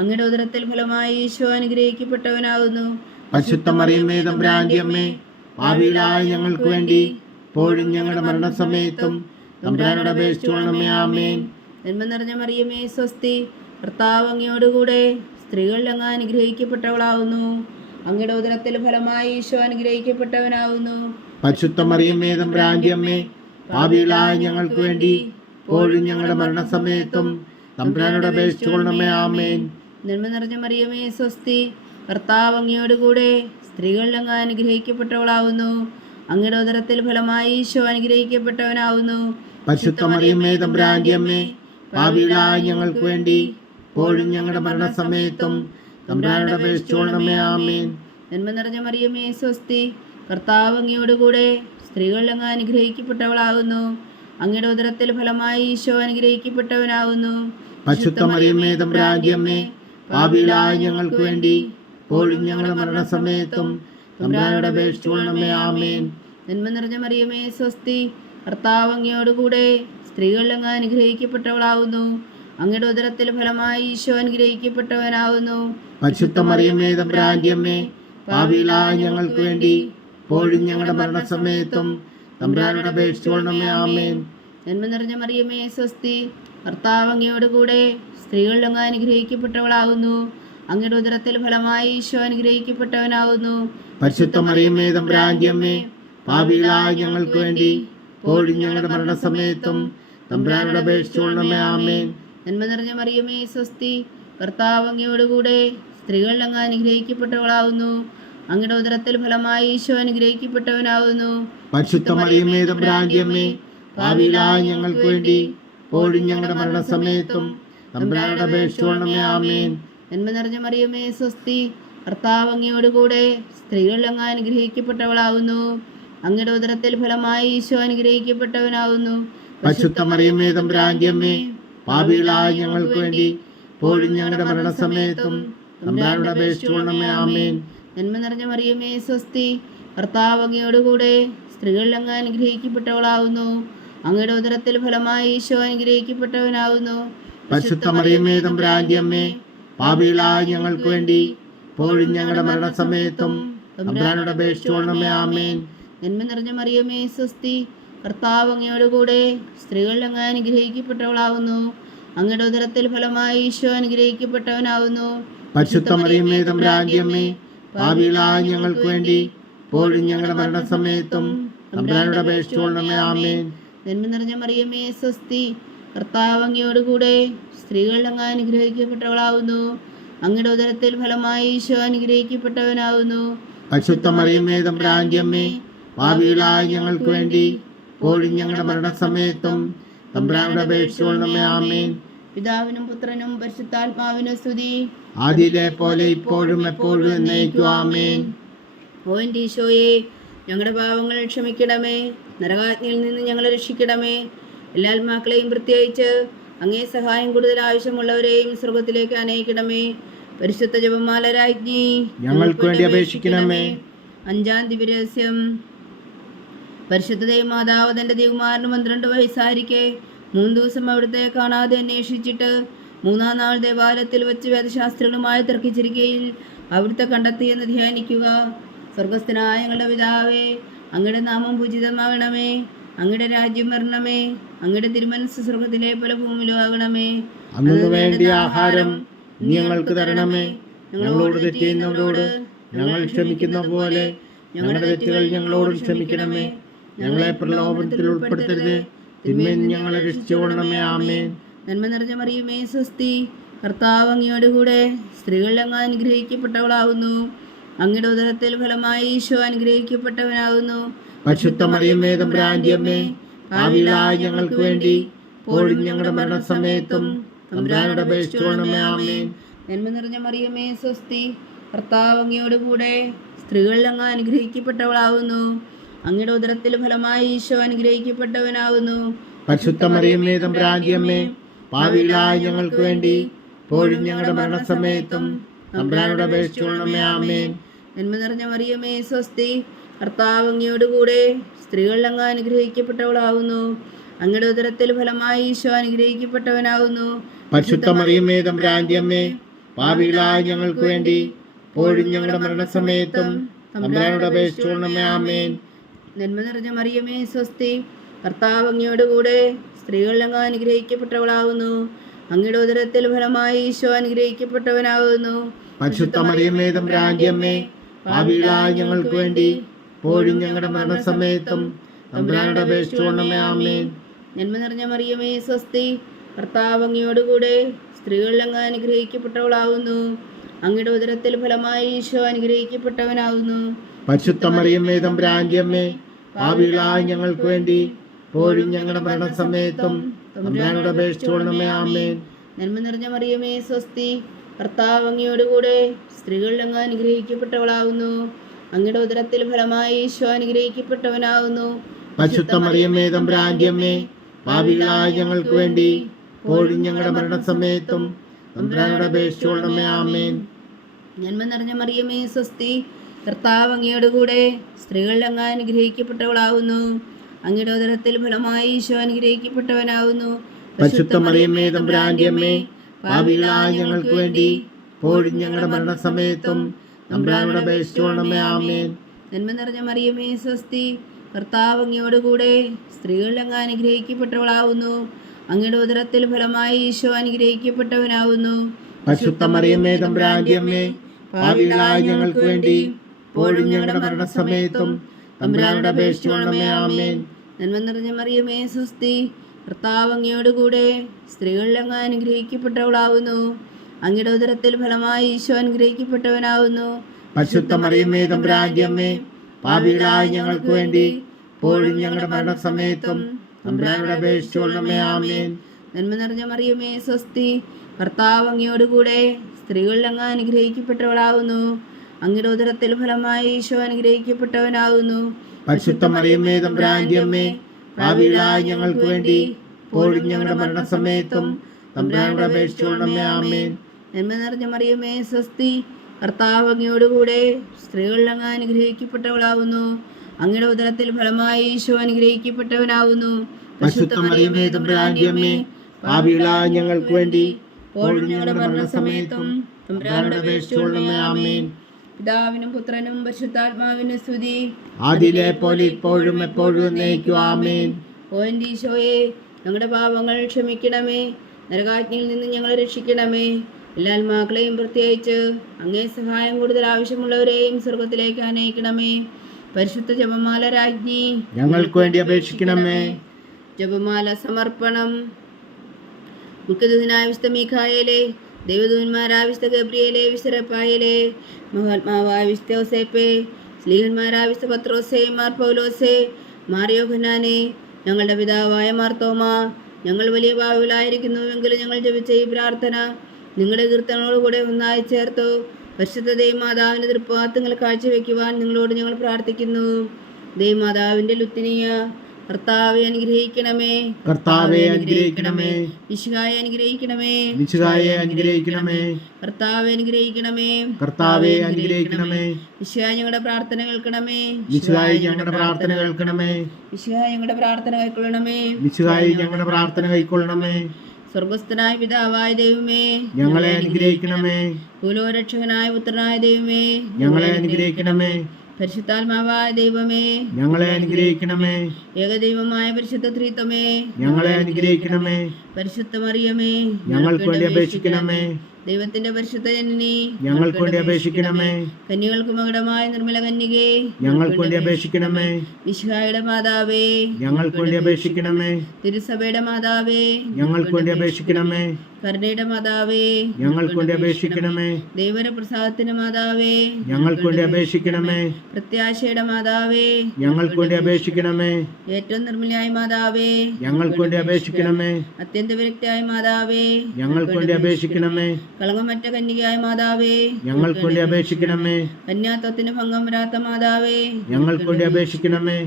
അങ്ങയുടെ ഉദരത്തിൽ ഫലമായി ഈശോ അനുഗ്രഹിക്കപ്പെട്ടവനാകുന്നു. പരിശുദ്ധ മറിയമേ, തമ്പുരാന്റെ അമ്മേ, പാപികളായ ഞങ്ങൾക്ക് വേണ്ടി ഇപ്പോഴും ഞങ്ങളുടെ മരണസമയത്തും തമ്പുരാനോട് അപേക്ഷിച്ചുകൊള്ളണമേ. ആമേൻ. നന്മ നിറഞ്ഞ മറിയമേ, സ്വസ്തി. കർത്താവ് അങ്ങയോടുകൂടെ സ്ത്രീകൾ അങ്ങ് അനുഗ്രഹിക്കപ്പെട്ടവളാകുന്നു. അങ്ങയുടെ ഉദരത്തിൽ ഫലമായി ഈശോ അനുഗ്രഹിക്കപ്പെട്ടവനാകുന്നു. പരിശുദ്ധ മറിയമേ, തമ്പുരാന്റെ അമ്മേ, പാപികളായ ഞങ്ങൾക്ക് വേണ്ടി ഇപ്പോഴും ഞങ്ങളുടെ മരണസമയത്തും തമ്പുരാനോട് അപേക്ഷിച്ചുകൊള്ളണമേ. ആമേൻ. നന്മ നിറഞ്ഞ മറിയമേ, സ്വസ്തി. കർത്താവ് അങ്ങയോടുകൂടെ സ്ത്രീകൾ അങ്ങ് അനുഗ്രഹിക്കപ്പെട്ടവളാകുന്നു. അങ്ങയുടെ ഉദരത്തിൽ ഫലമായി ഈശോ അനുഗ്രഹിക്കപ്പെട്ടവനാകുന്നു. പരിശുദ്ധ മറിയമേ, തമ്പുരാന്റെ അമ്മേ, പാപികളായ ഞങ്ങൾക്ക് വേണ്ടി ഇപ്പോഴും ഞങ്ങളുടെ മരണസമയത്തും തമ്പുരാനോട് അപേക്ഷിച്ചുകൊള്ളണമേ. ആമേൻ. നന്മ നിറഞ്ഞ മറിയമേ, സ്വസ്തി. കർത്താവ് അങ്ങയോടുകൂടെ സ്ത്രീകൾ അങ്ങ് അനുഗ്രഹിക്കപ്പെട്ടവളാകുന്നു. അങ്ങയുടെ ഉദരത്തിൽ ഫലമായി ഈശോ അനുഗ്രഹിക്കപ്പെട്ടവനാകുന്നു. പരിശുദ്ധ മറിയമേ, തമ്പുരാന്റെ അമ്മേ, പാപികളായ ഞങ്ങൾക്ക് വേണ്ടി ഇപ്പോഴും ഞങ്ങളുടെ മരണസമയത്തും തമ്പുരാനോട് അപേക്ഷിച്ചുകൊള്ളണമേ. ആമേൻ. നന്മ നിറഞ്ഞ മറിയമേ, സ്വസ്തി. കർത്താവ് അങ്ങയോടുകൂടെ സ്ത്രീകൾ അങ്ങ് അനുഗ്രഹിക്കപ്പെട്ടവളാകുന്നു. അങ്ങയുടെ ഉദരത്തിൽ ഫലമായി ഈശോ അനുഗ്രഹിക്കപ്പെട്ടവനാകുന്നു. പരിശുദ്ധ മറിയമേ, തമ്പുരാന്റെ അമ്മേ, പാപികളായ ഞങ്ങൾക്ക് വേണ്ടി ഇപ്പോഴും ഞങ്ങളുടെ മരണസമയത്തും തമ്പുരാനോട് അപേക്ഷിച്ചുകൊള്ളണമേ. ആമേൻ. നന്മ നിറഞ്ഞ മറിയമേ, സ്വസ്തി. കർത്താവ് അങ്ങയോടുകൂടെ സ്ത്രീകൾ അങ്ങ് അനുഗ്രഹിക്കപ്പെട്ടവളാകുന്നു. അങ്ങയുടെ ഉദരത്തിൽ ഫലമായി ഈശോ അനുഗ്രഹിക്കപ്പെട്ടവനാകുന്നു. പരിശുദ്ധ മറിയമേ, തമ്പുരാന്റെ അമ്മേ, പാപികളായ ഞങ്ങൾക്ക് വേണ്ടി ഇപ്പോഴും ഞങ്ങളുടെ മരണസമയത്തും തമ്പുരാനോട് അപേക്ഷിച്ചുകൊള്ളണമേ. ആമേൻ. നന്മ നിറഞ്ഞ മറിയമേ, സ്വസ്തി. കർത്താവ് അങ്ങയോടുകൂടെ സ്ത്രീകൾ അങ്ങ് അനുഗ്രഹിക്കപ്പെട്ടവളാകുന്നു. അങ്ങയുടെ ഉദരത്തിൽ ഫലമായി ഈശോ അനുഗ്രഹിക്കപ്പെട്ടവനാകുന്നു. പരിശുദ്ധ മറിയമേ, തമ്പുരാന്റെ അമ്മേ, പാപികളായ ഞങ്ങൾക്ക് വേണ്ടി ഇപ്പോഴും ഞങ്ങളുടെ മരണസമയത്തും തമ്പുരാനോട് അപേക്ഷിച്ചുകൊള്ളണമേ. ആമേൻ. നന്മ നിറഞ്ഞ മറിയമേ, സ്വസ്തി. കർത്താവ് അങ്ങയോടുകൂടെ സ്ത്രീകൾ അങ്ങ് അനുഗ്രഹിക്കപ്പെട്ടവളാകുന്നു. അങ്ങയുടെ ഉദരത്തിൽ ഫലമായി ഈശോ അനുഗ്രഹിക്കപ്പെട്ടവനാകുന്നു. പരിശുദ്ധ മറിയമേ, തമ്പുരാന്റെ അമ്മേ, പാപികളായ ഞങ്ങൾക്ക് വേണ്ടി ഇപ്പോഴും ഞങ്ങളുടെ മരണസമയത്തും തമ്പുരാനോട് അപേക്ഷിച്ചുകൊള്ളണമേ. ആമേൻ. നന്മ നിറഞ്ഞ മറിയമേ, സ്വസ്തി. കർത്താവ് അങ്ങയോടുകൂടെ സ്ത്രീകൾ അങ്ങ് അനുഗ്രഹിക്കപ്പെട്ടവളാകുന്നു. അങ്ങയുടെ ഉദരത്തിൽ ഫലമായി ഈശോ അനുഗ്രഹിക്കപ്പെട്ടവനാകുന്നു. പരിശുദ്ധ മറിയമേ, തമ്പുരാന്റെ അമ്മേ, പാപികളായ ഞങ്ങൾക്ക് വേണ്ടി ഇപ്പോഴും ഞങ്ങളുടെ മരണസമയത്തും തമ്പുരാനോട് അപേക്ഷിച്ചുകൊള്ളണമേ. ആമേൻ. നന്മ നിറഞ്ഞ മറിയമേ, സ്വസ്തി. കർത്താവ് അങ്ങയോടുകൂടെ സ്ത്രീകൾ അങ്ങ് അനുഗ്രഹിക്കപ്പെട്ടവളാകുന്നു. അങ്ങയുടെ ഉദരത്തിൽ ഫലമായി ഈശോ അനുഗ്രഹിക്കപ്പെട്ടവനാകുന്നു. പരിശുദ്ധ മറിയമേ, തമ്പുരാന്റെ അമ്മേ, പാപികളായ ഞങ്ങൾക്ക് വേണ്ടി ഇപ്പോഴും ഞങ്ങളുടെ മരണസമയത്തും തമ്പുരാനോട് അപേക്ഷിച്ചുകൊള്ളണമേ. ആമേൻ. നന്മ നിറഞ്ഞ മറിയമേ, സ്വസ്തി. കർത്താവ് അങ്ങയോടുകൂടെ സ്ത്രീകൾ അങ്ങ് അനുഗ്രഹിക്കപ്പെട്ടവളാകുന്നു. അങ്ങയുടെ ഉദരത്തിൽ ഫലമായി ഈശോ അനുഗ്രഹിക്കപ്പെട്ടവനാകുന്നു. പരിശുദ്ധ മറിയമേ, തമ്പുരാന്റെ അമ്മേ, പാപികളായ ഞങ്ങൾക്ക് വേണ്ടി ഇപ്പോഴും ഞങ്ങളുടെ മരണസമയത്തും തമ്പുരാനോട് അപേക്ഷിച്ചുകൊള്ളണമേ. ആമേൻ. പിതാവിനും പുത്രനും പരിശുദ്ധാത്മാവിനും സ്തുതി. ആദിയിലെ പോലെ ഇപ്പോഴും എപ്പോഴും എന്നേക്കും. ആമേൻ. ഓ എൻ്റെ ഈശോയെ, ഞങ്ങളുടെ പാപങ്ങൾ ക്ഷമിക്കണമേ. നരകാഗ്നിയിൽ നിന്ന് ഞങ്ങളെ രക്ഷിക്കണമേ. എല്ലാ ആത്മാക്കളെയും പ്രത്യേകിച്ച് അങ്ങേ സഹായം കൂടുതൽ ആവശ്യമുള്ളവരെയും സ്വർഗത്തിലേക്ക് ആനയിക്കണമേ. പരിശുദ്ധ ജപമാല രാജ്ഞി, ഞങ്ങൾക്ക് വേണ്ടി അപേക്ഷിക്കണമേ. അഞ്ചാം ദിവ്യരഹസ്യം. പരിശുദ്ധ ദൈവമാതാവ് തൻ്റെ ദൈവകുമാരന് 12 വയസ്സായിരിക്കെ 3 ദിവസം അവിടുത്തെ കാണാതെ അന്വേഷിച്ചിട്ട് 3-ാം നാൾ ദേവാലയത്തിൽ വെച്ച് വേദശാസ്ത്രികളുമായി തർക്കിച്ചിരിക്കയിൽ അവിടുത്തെ കണ്ടെത്തിയെന്ന് ധ്യാനിക്കുക. സ്വർഗസ്ഥനായ ഞങ്ങളുടെ പിതാവേ, അങ്ങയുടെ നാമം പൂജിതമാകണമേ. അങ്ങയുടെ രാജ്യം വരണമേ. അങ്ങയുടെ തിരുമനസ് സ്വർഗത്തിലെ പോലെ ഭൂമിയിലും ആകണമേ. അന്നു വേണ്ടിയ ആഹാരം നീ ഞങ്ങൾക്ക് തരണമേ. ഞങ്ങളോട് തെറ്റ് ചെയ്യുന്നവരോട് ഞങ്ങൾ ക്ഷമിക്കുന്ന പോലെ ഞങ്ങളുടെ തെറ്റുകൾ ഞങ്ങളോടും ക്ഷമിക്കണമേ. ഞങ്ങളെ പ്രലോഭനത്തിൽ ഉൾപ്പെടുത്തരുത്, തിന്മയിൽ നിന്ന് ഞങ്ങളെ രക്ഷിച്ചുകൊള്ളണമേ. ആമേൻ. നന്മ നിറഞ്ഞ മറിയമേ, സ്വസ്തി. കർത്താവ് അങ്ങയോട് കൂടെ സ്ത്രീകളിൽ അങ്ങ് അനുഗ്രഹിക്കപ്പെട്ടവളാകുന്നു. അങ്ങയുടെ ഉദരത്തിൽ ഫലമായി ഈശോ അനുഗ്രഹിക്കപ്പെട്ടവനാകുന്നു. പരിശുദ്ധ മറിയമേ, തമ്പുരാന്റെ അമ്മേ, പാപികളായ ഞങ്ങൾക്ക് വേണ്ടി ഇപ്പോഴും ഞങ്ങളുടെ മരണസമയത്തും തമ്പുരാനോട് അപേക്ഷിച്ചുകൊള്ളണമേ. ആമേൻ. നന്മ നിറഞ്ഞ മറിയമേ, സ്വസ്തി. കർത്താവ് അങ്ങയോട് കൂടെ സ്ത്രീകളിൽ അങ്ങ് അനുഗ്രഹിക്കപ്പെട്ടവളാകുന്നു. അങ്ങയുടെ ഉദരത്തിൽ ഫലമായി ഈശോ അനുഗ്രഹിക്കപ്പെട്ടവനാകുന്നു. പരിശുദ്ധ മറിയമേ, തമ്പുരാന്റെ അമ്മേ, പാപികളായ ഞങ്ങൾക്ക് വേണ്ടി ഇപ്പോഴും ഞങ്ങളുടെ മരണസമയത്തും തമ്പുരാനോട് അപേക്ഷിച്ചുകൊള്ളണമേ. ആമേൻ. നന്മ നിറഞ്ഞ മറിയമേ, സ്വസ്തി. കർത്താവ് അങ്ങയോട് കൂടെ സ്ത്രീകളിൽ അങ്ങ് അനുഗ്രഹിക്കപ്പെട്ടവളാകുന്നു. അങ്ങയുടെ ഉദരത്തിൽ ഫലമായി ഈശോ അനുഗ്രഹിക്കപ്പെട്ടവനാകുന്നു. പരിശുദ്ധ മറിയമേ, തമ്പുരാന്റെ അമ്മേ, പാപികളായ ഞങ്ങൾക്ക് വേണ്ടി ഇപ്പോഴും ഞങ്ങളുടെ മരണസമയത്തും തമ്പുരാനോട് അപേക്ഷിച്ചുകൊള്ളണമേ. ആമേൻ. നന്മ നിറഞ്ഞ മറിയമേ, സ്വസ്തി. കർത്താവ് അങ്ങയോട് കൂടെ സ്ത്രീകളിൽ അങ്ങ് അനുഗ്രഹിക്കപ്പെട്ടവളാകുന്നു. അങ്ങയുടെ ഉദരത്തിൽ ഫലമായി ഈശോ അനുഗ്രഹിക്കപ്പെട്ടവനാകുന്നു. പരിശുദ്ധ മറിയമേ, തമ്പുരാന്റെ അമ്മേ, പാപികളായ ഞങ്ങൾക്ക് വേണ്ടി ഇപ്പോഴും ഞങ്ങളുടെ മരണസമയത്തും തമ്പുരാനോട് അപേക്ഷിച്ചുകൊള്ളണമേ. ആമേൻ. നന്മ നിറഞ്ഞ മറിയമേ, സ്വസ്തി. കർത്താവ് അങ്ങയോട് കൂടെ സ്ത്രീകളിൽ അങ്ങ് അനുഗ്രഹിക്കപ്പെട്ടവളാകുന്നു. അങ്ങയുടെ ഉദരത്തിൽ ഫലമായി ഈശോ അനുഗ്രഹിക്കപ്പെട്ടവനാകുന്നു. പരിശുദ്ധ മറിയമേ, തമ്പുരാന്റെ അമ്മേ, പാപികളായ ഞങ്ങൾക്ക് വേണ്ടി ഇപ്പോഴും ഞങ്ങളുടെ മരണസമയത്തും തമ്പുരാനോട് അപേക്ഷിച്ചുകൊള്ളണമേ. ആമേൻ. നന്മ നിറഞ്ഞ മറിയമേ, സ്വസ്തി. കർത്താവ് അങ്ങയോട് കൂടെ സ്ത്രീകളിൽ അങ്ങ് അനുഗ്രഹിക്കപ്പെട്ടവളാകുന്നു. അങ്ങയുടെ ഉദരത്തിൽ ഫലമായി ഈശോ അനുഗ്രഹിക്കപ്പെട്ടവനാകുന്നു. പരിശുദ്ധ മറിയമേ, തമ്പുരാന്റെ അമ്മേ, പാപികളായ ഞങ്ങൾക്ക് വേണ്ടി ഇപ്പോഴും ഞങ്ങളുടെ മരണസമയത്തും തമ്പുരാനോട് അപേക്ഷിച്ചുകൊള്ളണമേ. ആമേൻ. നന്മ നിറഞ്ഞ മറിയമേ, സ്വസ്തി. കർത്താവ് അങ്ങയോട് കൂടെ സ്ത്രീകളിൽ അങ്ങ് അനുഗ്രഹിക്കപ്പെട്ടവളാകുന്നു. അങ്ങയുടെ ഉദരത്തിൽ ഫലമായി ഈശോ അനുഗ്രഹിക്കപ്പെട്ടവനാകുന്നു. പരിശുദ്ധ മറിയമേ, തമ്പുരാന്റെ അമ്മേ, പാപികളായ ഞങ്ങൾക്ക് വേണ്ടി ഇപ്പോഴും ഞങ്ങളുടെ മരണസമയത്തും തമ്പുരാനോട് അപേക്ഷിച്ചുകൊള്ളണമേ. ആമേൻ. നന്മ നിറഞ്ഞ മറിയമേ, സ്വസ്തി. കർത്താവ് അങ്ങയോട് കൂടെ സ്ത്രീകളിൽ അങ്ങ് അനുഗ്രഹിക്കപ്പെട്ടവളാകുന്നു. അങ്ങയുടെ ഉദരത്തിൽ ഫലമായി ഈശോ അനുഗ്രഹിക്കപ്പെട്ടവനാകുന്നു. പരിശുദ്ധ മറിയമേ, തമ്പുരാന്റെ അമ്മേ, പാപികളായ ഞങ്ങൾക്ക് വേണ്ടി ഇപ്പോഴും ഞങ്ങളുടെ മരണസമയത്തും തമ്പുരാനോട് അപേക്ഷിച്ചുകൊള്ളണമേ. ആമേൻ. നന്മ നിറഞ്ഞ മറിയമേ, സ്വസ്തി. കർത്താവ് അങ്ങയോട് കൂടെ സ്ത്രീകളിൽ അങ്ങ് അനുഗ്രഹിക്കപ്പെട്ടവളാകുന്നു. അങ്ങയുടെ ഉദരത്തിൽ ഫലമായി ഈശോ അനുഗ്രഹിക്കപ്പെട്ടവനാകുന്നു. പരിശുദ്ധ മറിയമേ, തമ്പുരാന്റെ അമ്മേ, പാപികളായ ഞങ്ങൾക്ക് വേണ്ടി ഇപ്പോഴും ഞങ്ങളുടെ മരണസമയത്തും തമ്പുരാനോട് അപേക്ഷിച്ചുകൊള്ളണമേ. ആമേൻ. നന്മ നിറഞ്ഞ മറിയമേ, സ്വസ്തി. കർത്താവ് അങ്ങയോട് കൂടെ സ്ത്രീകളിൽ അങ്ങ് അനുഗ്രഹിക്കപ്പെട്ടവളാകുന്നു. അങ്ങയുടെ ഉദരത്തിൽ ഫലമായി ഈശോ അനുഗ്രഹിക്കപ്പെട്ടവനാകുന്നു. പരിശുദ്ധ മറിയമേ, തമ്പുരാന്റെ അമ്മേ, പാപികളായ ഞങ്ങൾക്ക് വേണ്ടി ഇപ്പോഴും ഞങ്ങളുടെ മരണസമയത്തും തമ്പുരാനോട് അപേക്ഷിച്ചുകൊള്ളണമേ. ആമേൻ. നന്മ നിറഞ്ഞ മറിയമേ, സ്വസ്തി. കർത്താവ് അങ്ങയോട് കൂടെ സ്ത്രീകളിൽ അങ്ങ് അനുഗ്രഹിക്കപ്പെട്ടവളാകുന്നു. അങ്ങയുടെ ഉദരത്തിൽ ഫലമായി ഈശോ അനുഗ്രഹിക്കപ്പെട്ടവനാകുന്നു. പരിശുദ്ധ മറിയമേ, തമ്പുരാന്റെ അമ്മേ, പാപികളായ ഞങ്ങൾക്ക് വേണ്ടി ഇപ്പോഴും ഞങ്ങളുടെ മരണസമയത്തും തമ്പുരാനോട് അപേക്ഷിച്ചുകൊള്ളണമേ. ആമേൻ. പിതാവിനും പുത്രനും പരിശുദ്ധാത്മാവിനും സ്തുതി. ആദിയിലെ പോലെ ഇപ്പോഴും എപ്പോഴും എന്നേക്കും. ആമേൻ. ഓ എൻ്റെ ഈശോയെ, ഞങ്ങളുടെ പാപങ്ങൾ ക്ഷമിക്കണമേ. നരകാജ്ഞയിൽ നിന്ന് ഞങ്ങളെ രക്ഷിക്കണമേ. എല്ലാ ആത്മാക്കളെയും പ്രത്യേകിച്ച് അങ്ങേ സഹായം കൂടുതൽ ആവശ്യമുള്ളവരെയും സ്വർഗത്തിലേക്ക് അനയിക്കണമേ. പരിശുദ്ധ ജപമാല രാജ്ഞി, ഞങ്ങൾക്ക് വേണ്ടി അപേക്ഷിക്കണമേ. ജപമാല സമർപ്പണം. മുഖ്യദൂതനായ വിശുദ്ധ മീഖായേലേ, ദൈവദൂതന്മാരായ വിശുദ്ധ ഗബ്രിയേലേ, വിശുദ്ധ റഫായേലേ, മഹാത്മാവായ വിശുദ്ധ യോസേപ്പേ, സ്ലീഹന്മാരായ വിശുദ്ധ പത്രോസേ, മാർ പൗലോസേ, മാർ യോഹന്നാനേ, ഞങ്ങളുടെ പിതാവായ മാർത്തോമ, ഞങ്ങൾ വലിയ പാപികളായിരിക്കുന്നുവെങ്കിലും ഞങ്ങൾ ജപിച്ച ഈ പ്രാർത്ഥന നിങ്ങളുടെ കീർത്തനങ്ങളോടുകൂടെ ഒന്നായി ചേർത്തു പരിശുദ്ധ ദൈവമാതാവിൻ്റെ തൃപ്പാദങ്ങൾ കാഴ്ചവെക്കുവാൻ നിങ്ങളോട് ഞങ്ങൾ പ്രാർത്ഥിക്കുന്നു. ദൈവമാതാവിൻ്റെ ലുത്തിനിയ കർത്താവെ അനുഗ്രഹിക്കണമേ. കർത്താവെ അനുഗ്രഹിക്കണമേ. മിശിഹായെ അനുഗ്രഹിക്കണമേ. മിശിഹായെ അനുഗ്രഹിക്കണമേ. കർത്താവെ അനുഗ്രഹിക്കണമേ. കർത്താവെ അനുഗ്രഹിക്കണമേ. മിശിഹായെ ഞങ്ങളുടെ പ്രാർത്ഥന കേൾക്കണമേ. മിശിഹായെ ഞങ്ങളുടെ പ്രാർത്ഥന കേൾക്കണമേ. മിശിഹായെ ഞങ്ങളുടെ പ്രാർത്ഥന കൈക്കൊള്ളണമേ. മിശിഹായെ ഞങ്ങളുടെ പ്രാർത്ഥന കൈക്കൊള്ളണമേ. സ്വർഗസ്ഥനായ പിതാവായ ദൈവമേ, ഞങ്ങളെ അനുഗ്രഹിക്കണമേ. ഭൂലോകരക്ഷകനായ പുത്രനായ ദൈവമേ, ഞങ്ങളെ അനുഗ്രഹിക്കണമേ. പരിശുദ്ധാത്മാവായ ദൈവമേ, ഞങ്ങളെ അനുഗ്രഹിക്കണമേ. ഏകദൈവമായ പരിശുദ്ധ ത്രിത്വമേ, ഞങ്ങളെ അനുഗ്രഹിക്കണമേ. പരിശുദ്ധ മറിയമേ, ഞങ്ങൾക്ക് വേണ്ടി അപേക്ഷിക്കണമേ. ദൈവത്തിന്റെ പരിശുദ്ധ ജനനി, ഞങ്ങൾക്ക് വേണ്ടി അപേക്ഷിക്കണമേ. കന്യകൾക്ക് മകുടമായ നിർമ്മല കന്യകേ, ഞങ്ങൾക്ക് വേണ്ടി അപേക്ഷിക്കണമേ. മിശിഹായുടെ മാതാവേ, ഞങ്ങൾക്ക് വേണ്ടി അപേക്ഷിക്കണമേ. തിരുസഭയുടെ മാതാവേ, ഞങ്ങൾക്ക് വേണ്ടി അപേക്ഷിക്കണമേ. കരുണയുടെ മാതാവേ, ഞങ്ങൾക്ക് വേണ്ടി അപേക്ഷിക്കണമേ. ദൈവന പ്രസാദത്തിന്റെ മാതാവേ, ഞങ്ങൾക്ക് വേണ്ടി അപേക്ഷിക്കണമേ. പ്രത്യാശയുടെ മാതാവേ, ഞങ്ങൾക്ക് വേണ്ടി അപേക്ഷിക്കണമേ. ഏറ്റവും നിർമ്മലയായ മാതാവേ, ഞങ്ങൾക്ക് വേണ്ടി അപേക്ഷിക്കണമേ. അത്യന്ത വിരക്തിയായ മാതാവേ, ഞങ്ങൾക്ക് വേണ്ടി അപേക്ഷിക്കണമേ. കളങ്കമറ്റ കന്യകയായ മാതാവേ, ഞങ്ങൾക്ക് വേണ്ടി അപേക്ഷിക്കണമേ. കന്യാത്വത്തിന് ഭംഗം വരാത്ത മാതാവേ, ഞങ്ങൾക്ക് വേണ്ടി അപേക്ഷിക്കണമേ.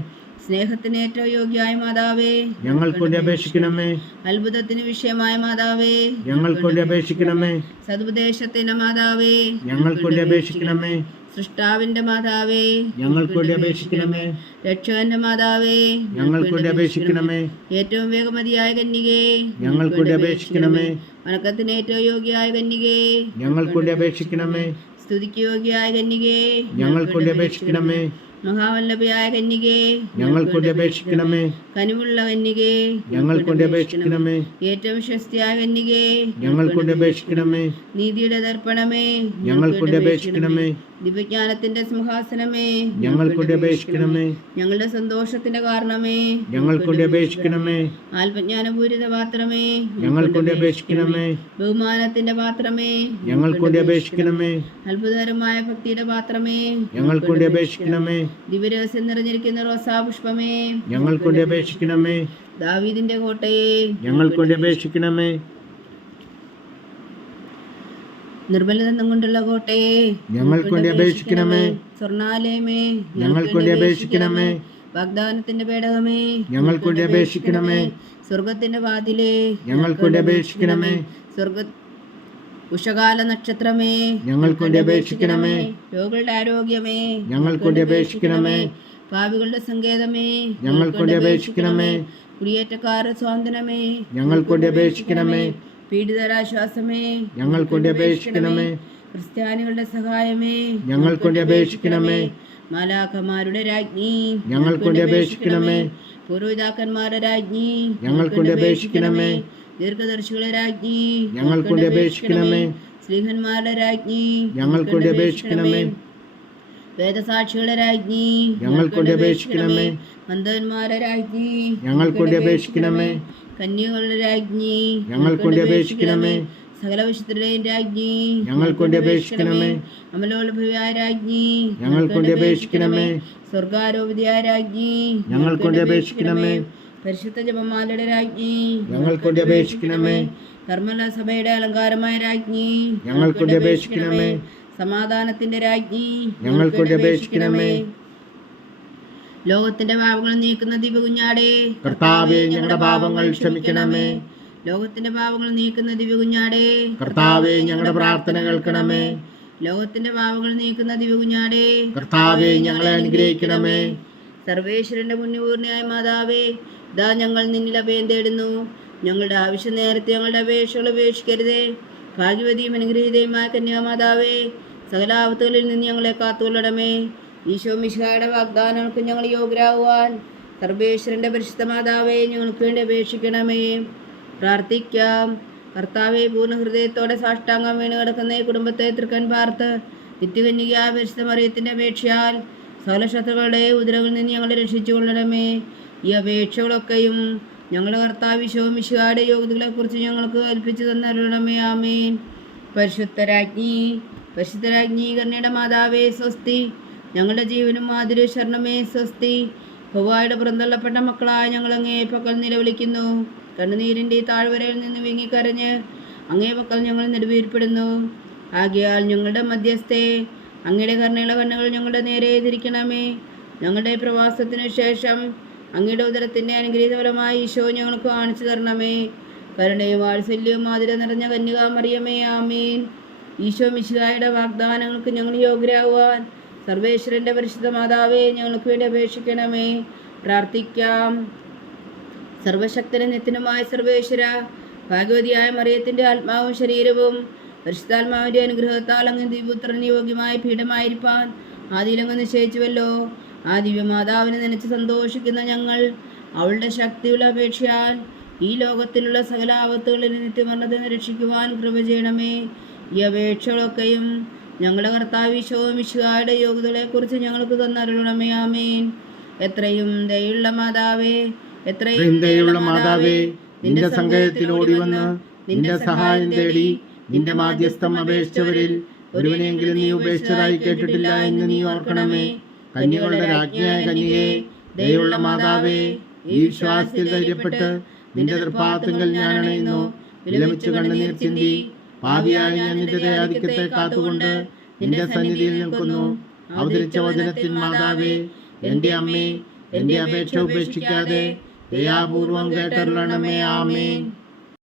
സ്നേഹത്തിന് ഏറ്റവും യോഗ്യമായ മാതാവേ, ഞങ്ങൾക്ക് വേണ്ടി അപേക്ഷിക്കണമേ. അത്ഭുതത്തിന് വിഷയമായ മാതാവേ, ഞങ്ങൾക്ക് വേണ്ടി അപേക്ഷിക്കണമേ. സതുപദേശത്തിന്റെ മാതാവേ, ഞങ്ങൾക്ക് വേണ്ടി അപേക്ഷിക്കണമേ. സൃഷ്ടാവിന്റെ മാതാവേ, ഞങ്ങൾക്ക് വേണ്ടി അപേക്ഷിക്കണമേ. രക്ഷകന്റെ മാതാവേ, ഞങ്ങൾക്ക് വേണ്ടി അപേക്ഷിക്കണമേ. ഏറ്റവും വേഗമതിയായ കന്യകേ, ഞങ്ങൾക്ക് വേണ്ടി അപേക്ഷിക്കണമേ. വണക്കത്തിന് ഏറ്റവും യോഗ്യയായ കന്യകേ, ഞങ്ങൾക്ക് വേണ്ടി അപേക്ഷിക്കണമേ. സ്തുതിക്ക് യോഗ്യയായ കന്യകേ, ഞങ്ങൾക്ക് വേണ്ടി അപേക്ഷിക്കണമേ. മഹാവല്ലഭയായ കന്യകേ, ഞങ്ങൾക്ക് വേണ്ടി അപേക്ഷിക്കണമേ. കനിവുള്ള കന്യകേ, ഞങ്ങൾക്ക് വേണ്ടി അപേക്ഷിക്കണമേ. ഏറ്റവും വിശ്വസ്തയായ കന്യകേ, ഞങ്ങൾക്ക് വേണ്ടി അപേക്ഷിക്കണമേ. നീതിയുടെ ദർപ്പണമേ, ഞങ്ങൾക്ക് വേണ്ടി അപേക്ഷിക്കണമേ. ദിവ്യജ്ഞാനത്തിന്റെ സിംഹാസനമേ, ഞങ്ങൾക്ക് വേണ്ടി അപേക്ഷിക്കണമേ. ഞങ്ങളുടെ സന്തോഷത്തിന്റെ കാരണമേ, ഞങ്ങൾക്ക് വേണ്ടി അപേക്ഷിക്കണമേ. ആത്മജ്ഞാനപൂരിത പാത്രമേ, ഞങ്ങൾക്ക് വേണ്ടി അപേക്ഷിക്കണമേ. ബഹുമാനത്തിന്റെ പാത്രമേ, ഞങ്ങൾക്ക് വേണ്ടി അപേക്ഷിക്കണമേ. അത്ഭുതകരമായ ഭക്തിയുടെ പാത്രമേ, ഞങ്ങൾക്ക് വേണ്ടി അപേക്ഷിക്കണമേ. ദിവ്യരഹസ്യം നിറഞ്ഞിരിക്കുന്ന റോസാപുഷ്പമേ, ഞങ്ങൾക്ക് വേണ്ടി അപേക്ഷിക്കണമേ. ദാവീദിന്റെ കോട്ടയെ, ഞങ്ങൾക്ക് വേണ്ടി അപേക്ഷിക്കണമേ. നിർമ്മലതം കൊണ്ടുള്ള കോട്ടയെ, ഞങ്ങൾക്ക് വേണ്ടി അപേക്ഷിക്കണമേ. സ്വർണാലയമേ, ഞങ്ങൾക്ക് വേണ്ടി അപേക്ഷിക്കണമേ. വാഗ്ദാനത്തിന്റെ പേടകമേ, ഞങ്ങൾക്ക് വേണ്ടി അപേക്ഷിക്കണമേ. സ്വർഗത്തിന്റെ വാതിലേ, ഞങ്ങൾക്ക് വേണ്ടി അപേക്ഷിക്കണമേ. സ്വർഗ ഉഷകാല നക്ഷത്രമേ, ഞങ്ങൾക്ക് വേണ്ടി അപേക്ഷിക്കണമേ. രോഗികളുടെ ആരോഗ്യമേ, ഞങ്ങൾക്ക് വേണ്ടി അപേക്ഷിക്കണമേ. പാപികളുടെ സങ്കേതമേ, ഞങ്ങൾക്ക് വേണ്ടി അപേക്ഷിക്കണമേ. കുടിയേറ്റക്കാരുടെ സ്വാതന്ത്ര്യമേ, ഞങ്ങൾക്ക് വേണ്ടി അപേക്ഷിക്കണമേ. പീഡിതരാശ്വാസമേ, ഞങ്ങൾക്ക് വേണ്ടി അപേക്ഷിക്കണമേ. ക്രിസ്ത്യാനികളുടെ സഹായമേ, ഞങ്ങൾക്ക് വേണ്ടി അപേക്ഷിക്കണമേ. മാലാഖമാരുടെ രാജ്ഞി, ഞങ്ങൾക്ക് വേണ്ടി അപേക്ഷിക്കണമേ. പൂർവ്വപിതാക്കന്മാരുടെ രാജ്ഞി, ഞങ്ങൾക്ക് വേണ്ടി അപേക്ഷിക്കണമേ. ദീർഘദർശികളുടെ രാജ്ഞി, ഞങ്ങൾക്ക് വേണ്ടി അപേക്ഷിക്കണമേ. സ്ലീഹന്മാരുടെ രാജ്ഞി, ഞങ്ങൾക്ക് വേണ്ടി അപേക്ഷിക്കണമേ. വേദസാക്ഷികളുടെ രാജ്ഞി, ഞങ്ങൾക്ക് വേണ്ടി അപേക്ഷിക്കണമേ. മന്ദന്മാരുടെ രാജ്ഞി, ഞങ്ങൾക്ക് വേണ്ടി അപേക്ഷിക്കണമേ. കന്യകളുടെ രാജ്ഞി, ഞങ്ങൾക്ക് വേണ്ടി അപേക്ഷിക്കണമേ. സകല വിശുദ്ധരുടെയും രാജ്ഞി, ഞങ്ങൾക്ക് വേണ്ടി അപേക്ഷിക്കണമേ. അമലോത്ഭവിയായ രാജ്ഞി, ഞങ്ങൾക്ക് വേണ്ടി അപേക്ഷിക്കണമേ. സ്വർഗാരോപിതയായ രാജ്ഞി, ഞങ്ങൾക്ക് വേണ്ടി അപേക്ഷിക്കണമേ. പരിശുദ്ധ ജപമാലയുടെ രാജ്ഞി, ഞങ്ങൾക്ക് വേണ്ടി അപേക്ഷിക്കണമേ. കർമ്മല സഭയുടെ അലങ്കാരമായ രാജ്ഞി, ഞങ്ങൾക്ക് വേണ്ടി അപേക്ഷിക്കണമേ. സമാധാനത്തിന്റെ രാജ്ഞി, ഞങ്ങൾക്ക് വേണ്ടി അപേക്ഷിക്കണമേ. ലോകത്തിന്റെ പാപങ്ങൾ നീക്കുന്ന ദിവ്യകുഞ്ഞാടേ, കർത്താവേ, ഞങ്ങളുടെ പാപങ്ങൾ ക്ഷമിക്കണമേ. ലോകത്തിന്റെ പാപങ്ങൾ നീക്കുന്ന ദിവ്യകുഞ്ഞാടേ, കർത്താവേ, ഞങ്ങളുടെ പ്രാർത്ഥന കേൾക്കണമേ. ലോകത്തിന്റെ പാപങ്ങൾ നീക്കുന്ന ദിവ്യകുഞ്ഞാടേ, കർത്താവേ, ഞങ്ങളെ അനുഗ്രഹിക്കണമേ. സർവേശ്വരന്റെ പുണ്യപൂർണ്ണയായ മാതാവേ, ഇതാ ഞങ്ങൾ നിന്നിൽ അഭയം തേടുന്നു. ഞങ്ങളുടെ ആവശ്യം നേരത്തെ ഞങ്ങളുടെ അപേക്ഷകൾ ഉപേക്ഷിക്കരുതേ. ഭാഗ്യവതിയും അനുഗ്രഹീതയുമായ കന്യാമാതാവേ, സകല ആപത്തുകളിൽ നിന്ന് ഞങ്ങളെ കാത്തുകൊള്ളണമേ. ഈശോ മിശിഹായുടെ വാഗ്ദാനങ്ങൾക്ക് ഞങ്ങൾ യോഗ്യരാകുവാൻ സർവേശ്വരന്റെ പരിശുദ്ധ മാതാവേ, ഞങ്ങൾക്ക് വേണ്ടി അപേക്ഷിക്കണമേ. പ്രാർത്ഥിക്കാം. കർത്താവെ, പൂർണ്ണ ഹൃദയത്തോടെ സാഷ്ടാംഗം വീണ് കിടക്കുന്ന ഈ കുടുംബത്തെ തൃക്കൻ പാർത്ത് നിത്യകന്യകയായ പരിശുദ്ധ മറിയത്തിന്റെ അപേക്ഷയാൽ സകല ശത്രുക്കളുടെ ഉദരങ്ങളിൽ നിന്ന് ഞങ്ങളെ രക്ഷിച്ചു കൊള്ളണമേ. ഈ അപേക്ഷകളൊക്കെയും ഞങ്ങളുടെ കർത്താവ് ഈശോ മിശിഹായുടെ യോഗ്യതകളെക്കുറിച്ച് ഞങ്ങൾക്ക് കൽപ്പിച്ചു തന്നരുളണമേ. ആമേൻ. പരിശുദ്ധരാജ്ഞി കരുണയുടെ മാതാവേ, സ്വസ്തി. ഞങ്ങളുടെ ജീവനും മാതിരി ശരണമേ, സ്വസ്തി. ഹവ്വായുടെ പുറന്തള്ളപ്പെട്ട മക്കളായ ഞങ്ങൾ അങ്ങേ പക്കൽ നിലവിളിക്കുന്നു. കണ്ണുനീരിൻ്റെ ഈ താഴ്വരയിൽ നിന്ന് വിങ്ങിക്കരഞ്ഞ് അങ്ങേ പക്കൽ ഞങ്ങൾ നെടുവീർപ്പെടുന്നു. ആകയാൽ ഞങ്ങളുടെ മധ്യസ്ഥേ, അങ്ങയുടെ കരുണയുള്ള കണ്ണുകൾ ഞങ്ങളുടെ നേരെ തിരിക്കണമേ. ഞങ്ങളുടെ പ്രവാസത്തിനു ശേഷം അങ്ങയുടെ ഉദരത്തിൻ്റെ അനുഗ്രഹീതഫലമായ ഈശോ ഞങ്ങൾക്ക് കാണിച്ചു തരണമേ. കരുണയും വാത്സല്യവും മാതിര നിറഞ്ഞ കന്യകാമറിയമേ, ആമേൻ. ഈശോ മിശിഹായുടെ വാഗ്ദാനങ്ങൾക്ക് ഞങ്ങൾ യോഗ്യരാകുവാൻ സർവേശ്വരൻ്റെ പരിശുദ്ധ മാതാവേ, ഞങ്ങൾക്ക് വേണ്ടി അപേക്ഷിക്കണമേ. പ്രാർത്ഥിക്കാം. സർവശക്തനും നിത്യനുമായ സർവേശ്വര, ഭാഗ്യവതിയായ മറിയത്തിൻ്റെ ആത്മാവും ശരീരവും പരിശുദ്ധാത്മാവിൻ്റെ അനുഗ്രഹത്താൽ അങ്ങ് ദിവ്യപുത്രന് യോഗ്യമായ പീഠമായിരിക്കാൻ ആദിയിലങ്ങ് നിശ്ചയിച്ചുവല്ലോ. ആ ദിവ്യമാതാവിനെ നനച്ച് സന്തോഷിക്കുന്ന ഞങ്ങൾ അവളുടെ ശക്തിയുള്ള അപേക്ഷയാൽ ഈ ലോകത്തിലുള്ള സകല ആപത്തുകളിൽ നിത്യമരണത്തിൽ നിന്ന് രക്ഷിക്കുവാൻ കൃപ ചെയ്യണമേ. ഈ അപേക്ഷകളൊക്കെയും ഞങ്ങളുടെ കർത്താവ് ഈശോമിശിഹായുടെ യോഗ്യതകളെക്കുറിച്ച് ഞങ്ങൾക്ക് തന്നരുളണമേ. ആമേൻ. എത്രയും ദയുള്ള മാതാവേ, എത്രയും ദയുള്ള മാതാവേ, നിന്റെ സങ്കേതത്തിൽ ഓടി വന്ന് നിന്റെ സഹായം തേടി നിന്റെ മാധ്യസ്ഥം അപേക്ഷിച്ചവരിൽ ഒരുവനെങ്കിലും നീ ഉപേക്ഷിച്ചതായി കേട്ടിട്ടില്ല എന്ന് നീ ഓർക്കണമേ. കന്യകളുടെ രാജ്ഞിയായ കന്യകേ, ദയുള്ള മാതാവേ, ഈ വിശ്വാസത്തിൽ ധൈര്യപ്പെട്ട് നിന്റെ തൃപ്പാദത്തിൽ ഞാൻ അണയുന്നു. വിലപിച്ചു കണ്ണുനീർ ചിന്തി പാപിയായ ഞാൻ നിന്റെ ദയാധിക്യത്തെ കാത്തുകൊണ്ട് നിന്റെ സന്നിധിയിൽ നിൽക്കുന്നു. അവതരിച്ച വചനത്തിൻ മാതാവേ, എന്റെ അമ്മേ, എന്റെ അപേക്ഷ ഉപേക്ഷിക്കാതെ ദയാപൂർവം കേട്ടരുളണമേ. ആമേൻ.